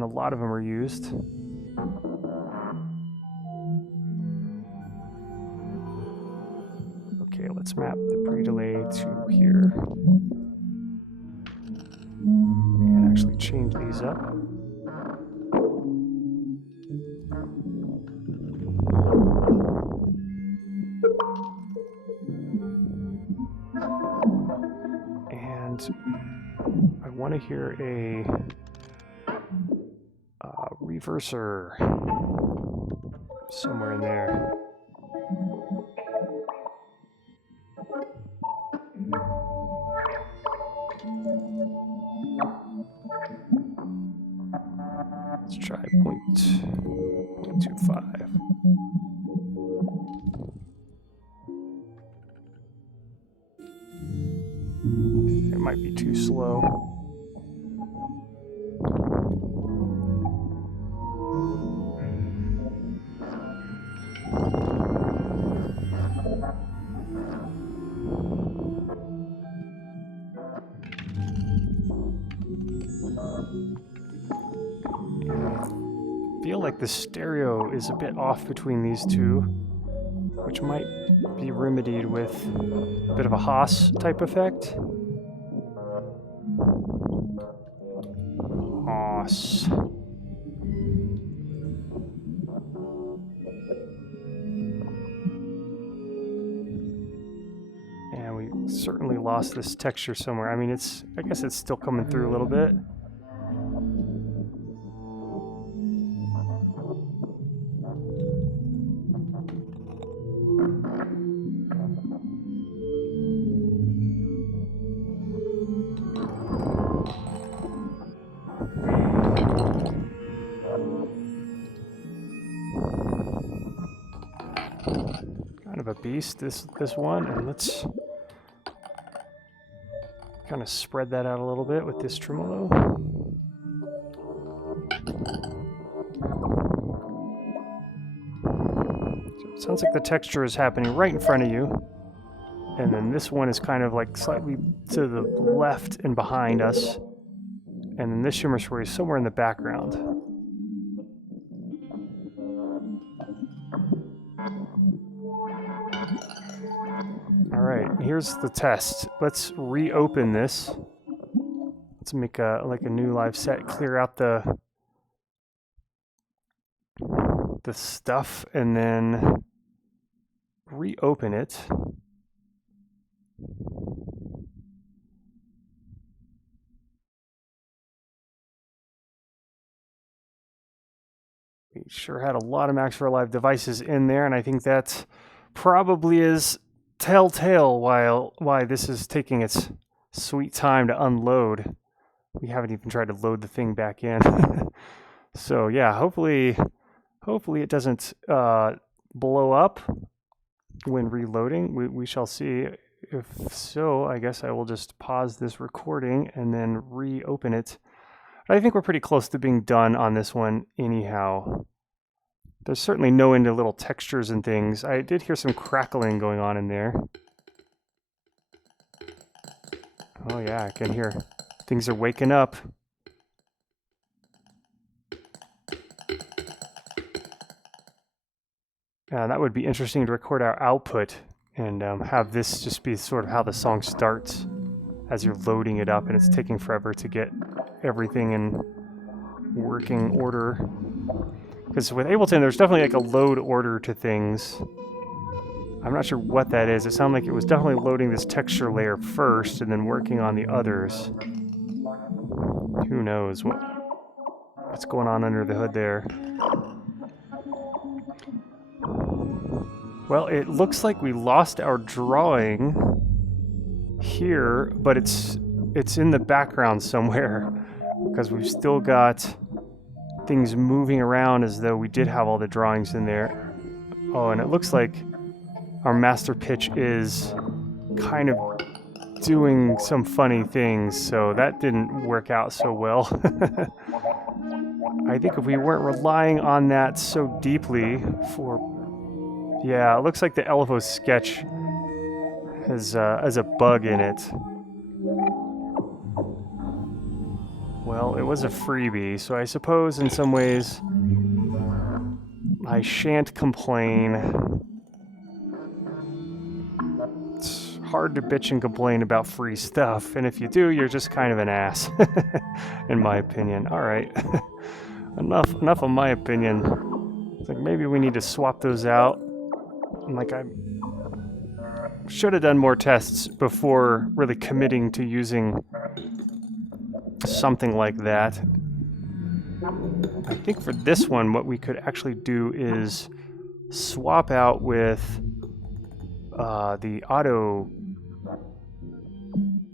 a lot of them are used. Okay, let's map the pre-delay to here. And actually change these up. And I want to hear a reverser somewhere in there. Let's try 0.25. It might be too slow. like the stereo is a bit off between these two, which might be remedied with a bit of a Haas type effect. Haas. And we certainly lost this texture somewhere. I mean, I guess it's still coming through a little bit. A beast, this one, and let's kind of spread that out a little bit with this tremolo. So it sounds like the texture is happening right in front of you, and then this one is kind of like slightly to the left and behind us, and then this shimmer swirl is somewhere in the background. Here's the test. Let's reopen this. Let's make like a new live set, clear out the stuff, and then reopen it. We sure had a lot of Max for Live devices in there, and I think that probably is telltale why this is taking its sweet time to unload. We haven't even tried to load the thing back in. So yeah, hopefully it doesn't blow up when reloading. We shall see. If so, I guess I will just pause this recording and then reopen it. I think we're pretty close to being done on this one anyhow. There's certainly no end to little textures and things. I did hear some crackling going on in there. Oh yeah, I can hear things are waking up. That would be interesting to record our output and have this just be sort of how the song starts as you're loading it up, and it's taking forever to get everything in working order. Because with Ableton, there's definitely like a load order to things. I'm not sure what that is. It sounded like it was definitely loading this texture layer first and then working on the others. Who knows what's going on under the hood there. Well, it looks like we lost our drawing here, but it's in the background somewhere because we've still got things moving around as though we did have all the drawings in there. Oh, and it looks like our master pitch is kind of doing some funny things, so that didn't work out so well. I think if we weren't relying on that so deeply for... Yeah, it looks like the Lfo Sketch has a bug in it. Well, it was a freebie, so I suppose in some ways I shan't complain. It's hard to bitch and complain about free stuff, and if you do, you're just kind of an ass, in my opinion. All right, enough of my opinion. It's like maybe we need to swap those out. Like I should have done more tests before really committing to using something like that. I think for this one, what we could actually do is swap out with the auto.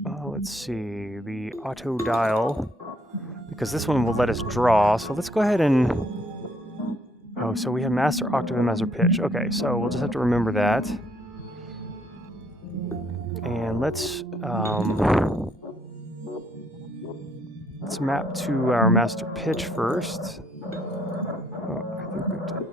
Let's see, the auto dial, because this one will let us draw. So let's go ahead and. Oh, so we have master octave and master pitch. Okay, so we'll just have to remember that. And let's map to our master pitch first. Oh, I think we have to.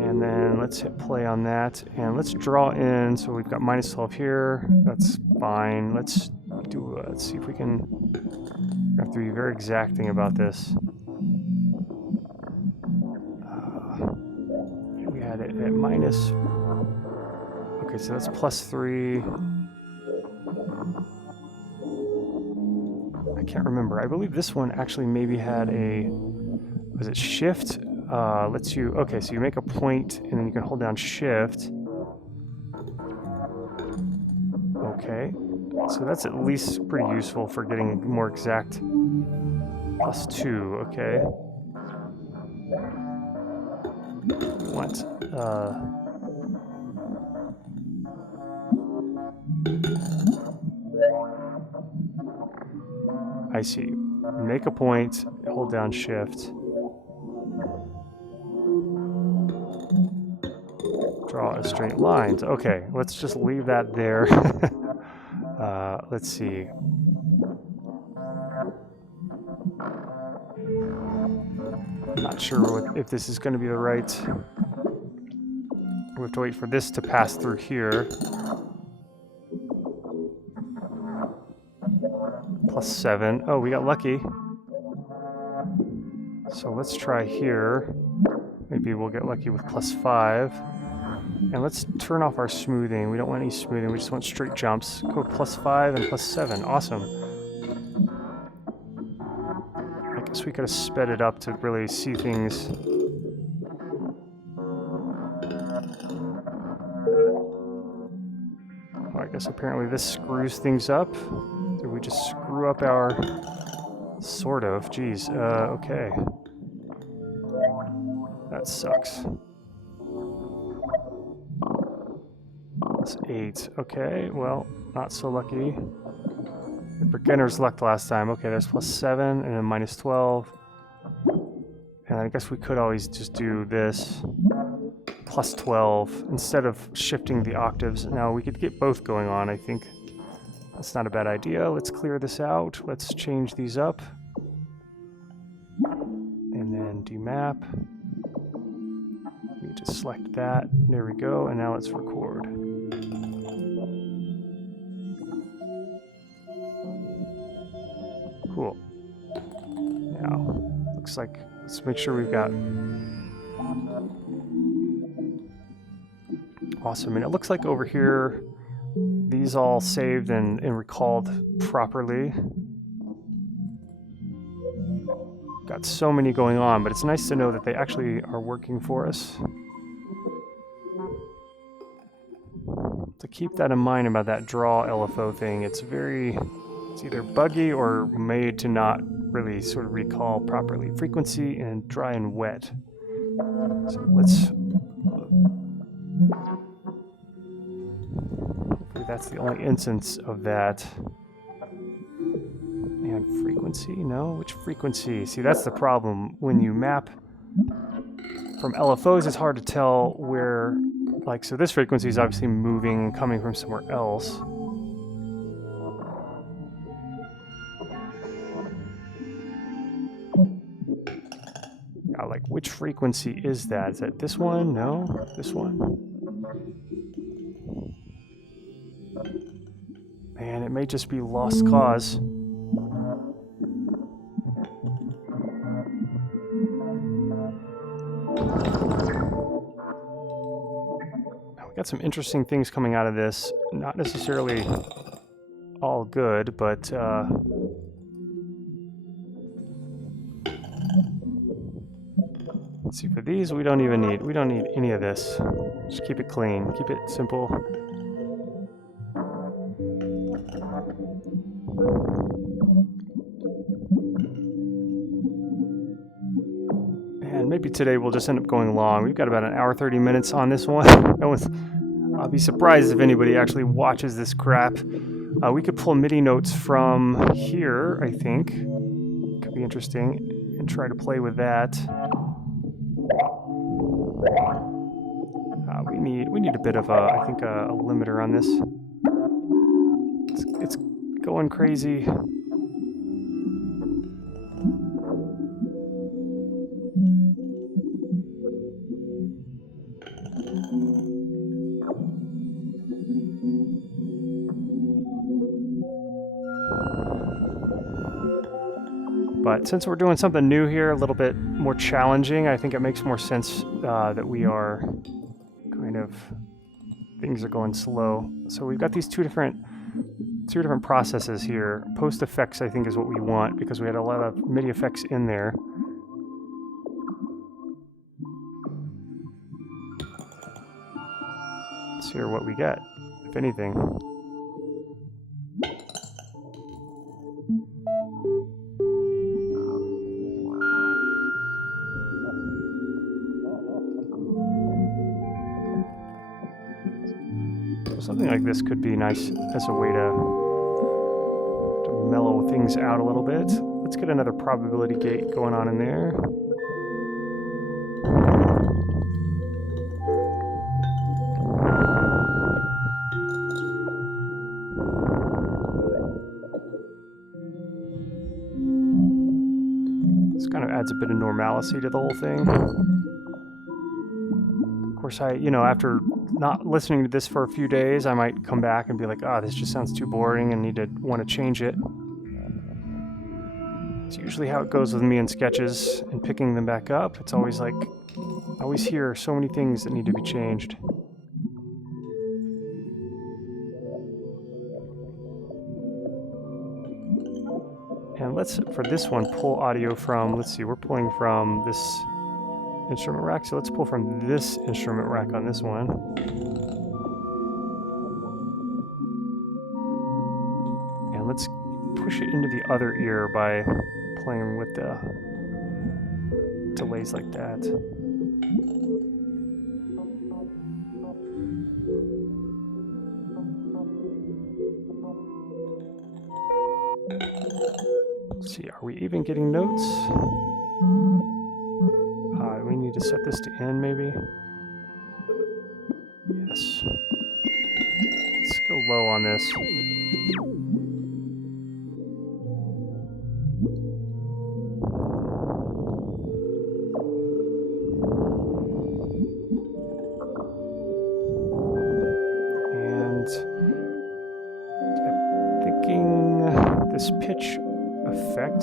And then let's hit play on that, and let's draw in. So we've got -12 here. That's fine. Let's see if we can have to be very exacting about this. We had it at minus. Okay, so that's +3. I can't remember. I believe this one actually maybe had a, was it shift? Lets you, okay, so you make a point and then you can hold down shift. Okay, so that's at least pretty useful for getting more exact. +2, okay. What? I see. Make a point, hold down shift. Draw a straight line. Okay, let's just leave that there. Let's see. Not sure if this is going to be the right. We have to wait for this to pass through here. +7. Oh, we got lucky. So let's try here. Maybe we'll get lucky with +5. And let's turn off our smoothing. We don't want any smoothing. We just want straight jumps. Go +5 and +7. Awesome. I guess we could have sped it up to really see things. Well, I guess apparently this screws things up. Did we just screw up our... Sort of. Geez. Okay. That sucks. +8. Okay, well, not so lucky. The beginner's luck last time. Okay, there's +7 and then -12. And I guess we could always just do this. +12 instead of shifting the octaves. Now we could get both going on, I think. That's not a bad idea. Let's clear this out. Let's change these up. And then demap. We just select that. There we go. And now let's record. Cool. Now, looks like, let's make sure we've got... Awesome. And it looks like over here, these all saved and recalled properly. Got so many going on, but it's nice to know that they actually are working for us. To keep that in mind about that draw LFO thing, it's either buggy or made to not really sort of recall properly. Frequency and dry and wet. So let's... That's the only instance of that. And frequency? No? Which frequency? See, that's the problem. When you map from LFOs, it's hard to tell where... Like, so this frequency is obviously moving and coming from somewhere else. Now, like, which frequency is that? Is that this one? No? This one? Man, it may just be lost cause. We got some interesting things coming out of this. Not necessarily all good, but let's see, for these we don't need any of this. Just keep it clean, keep it simple. And maybe today we'll just end up going long. We've got about an hour 30 minutes on this one. I'll be surprised if anybody actually watches this crap. We could pull MIDI notes from here, I think. Could be interesting, and try to play with that. We need a bit of I think a limiter on this. It's going crazy. But since we're doing something new here, a little bit more challenging, I think it makes more sense that we are kind of, things are going slow. So we've got these two different processes here. Post effects, I think, is what we want because we had a lot of MIDI effects in there. Let's hear what we get, if anything. So something like this could be nice as a way to mellow things out a little bit. Let's get another probability gate going on in there. This kind of adds a bit of normalcy to the whole thing. Of course, after not listening to this for a few days, I might come back and be like, this just sounds too boring and want to change it. It's usually how it goes with me in sketches and picking them back up. It's always like, I always hear so many things that need to be changed. And let's, for this one, pull audio from, let's see, we're pulling from this instrument rack, so let's pull from this instrument rack on this one. And let's push it into the other ear by playing with the delays like that. Let's see, are we even getting notes? We need to set this to N, maybe? Yes. Let's go low on this. And I'm thinking this pitch effect.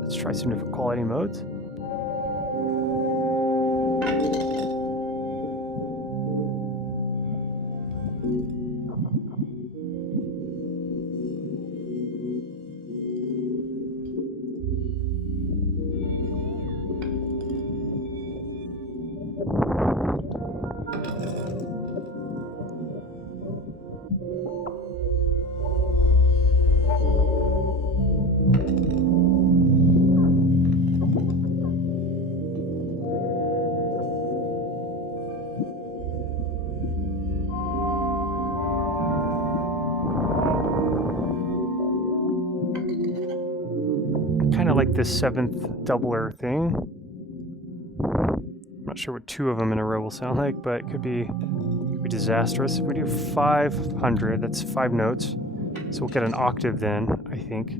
Let's try some different quality modes. Like this 7th doubler thing. I'm not sure what 2 of them in a row will sound like, but it could be disastrous. If we do 500, that's 5 notes. So we'll get an octave then, I think.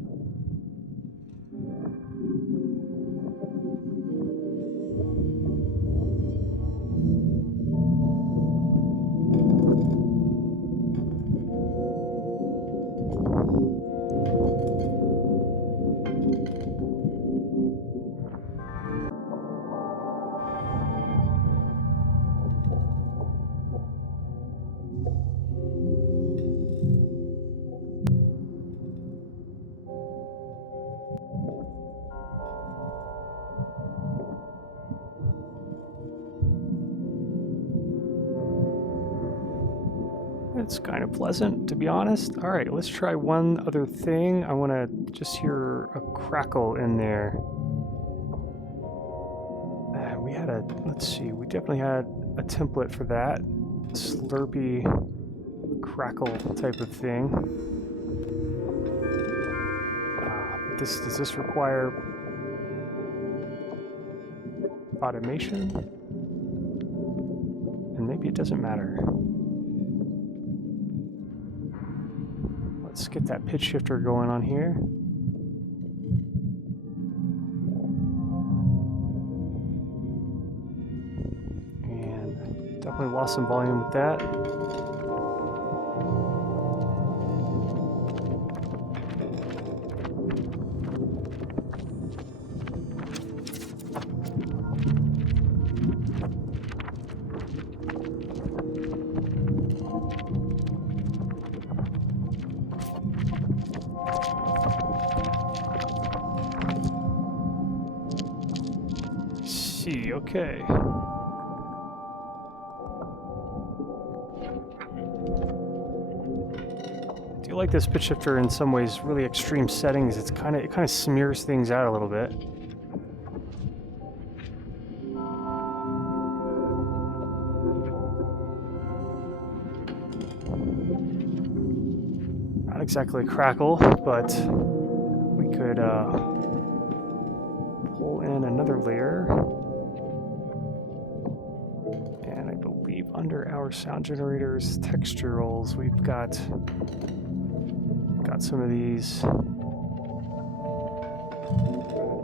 It's kind of pleasant, to be honest. All right, let's try one other thing. I want to just hear a crackle in there. We had a, let's see, we definitely had a template for that. Slurpy crackle type of thing. Does this require automation? And maybe it doesn't matter. Let's get that pitch shifter going on here. Definitely lost some volume with that. Okay. I do like this pitch shifter in some ways, really extreme settings. It kind of smears things out a little bit. Not exactly a crackle, but we could pull in another layer. Under our sound generators, texturals, we've got some of these.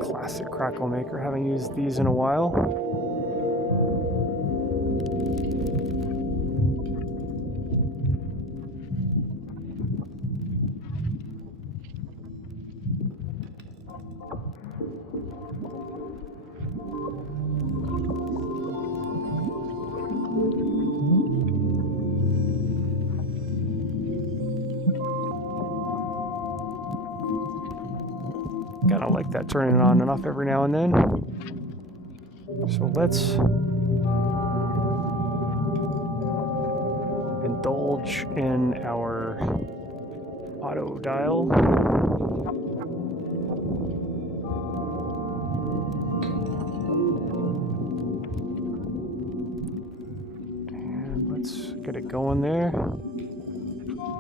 Classic crackle maker, haven't used these in a while. Kinda like that, turning it on and off every now and then. So let's indulge in our auto dial. And let's get it going there.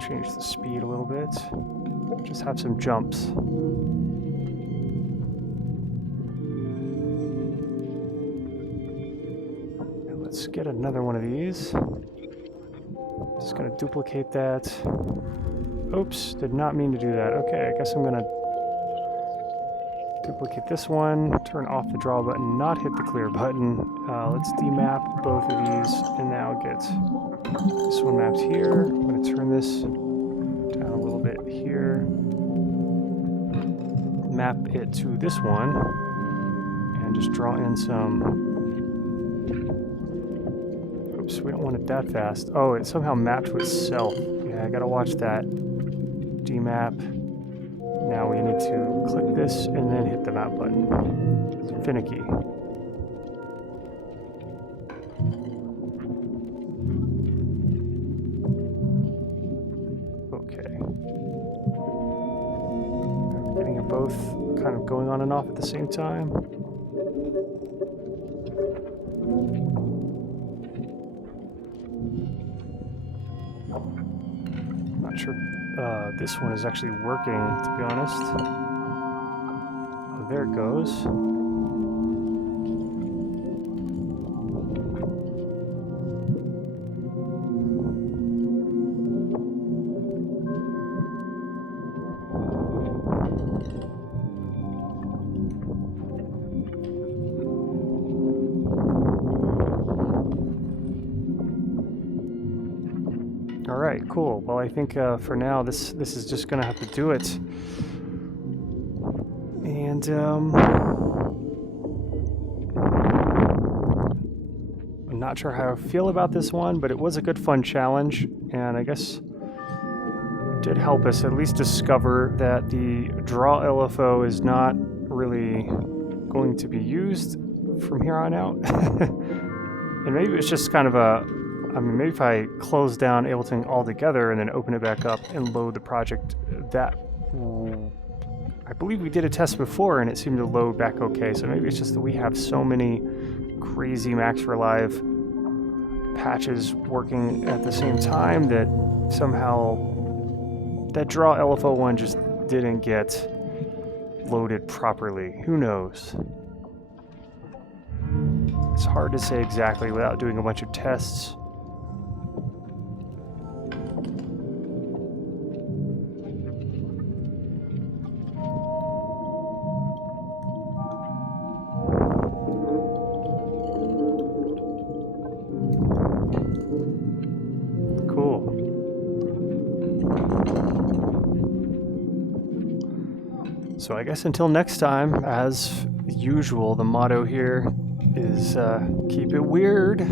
Change the speed a little bit. Just have some jumps. Let's get another one of these. Just gonna duplicate that. Oops, did not mean to do that. Okay, I guess I'm gonna duplicate this one, turn off the draw button, not hit the clear button. Let's demap both of these, and now get this one mapped here. I'm gonna turn this down a little bit here. Map it to this one, and just draw in some. We don't want it that fast. Oh, it somehow mapped to itself. Yeah, I gotta watch that. Demap. Now we need to click this and then hit the map button. It's finicky. Okay. We're getting them both kind of going on and off at the same time. Not sure this one is actually working, to be honest. Oh, there it goes. All right, cool. Well, I think for now this is just gonna have to do it. And I'm not sure how I feel about this one, but it was a good fun challenge, and I guess it did help us at least discover that the draw LFO is not really going to be used from here on out. And maybe it's just kind of a, I mean, maybe if I close down Ableton altogether and then open it back up and load the project, that, I believe we did a test before and it seemed to load back okay. So maybe it's just that we have so many crazy Max for Live patches working at the same time that somehow that draw LFO one just didn't get loaded properly. Who knows? It's hard to say exactly without doing a bunch of tests. So I guess until next time, as usual, the motto here is keep it weird.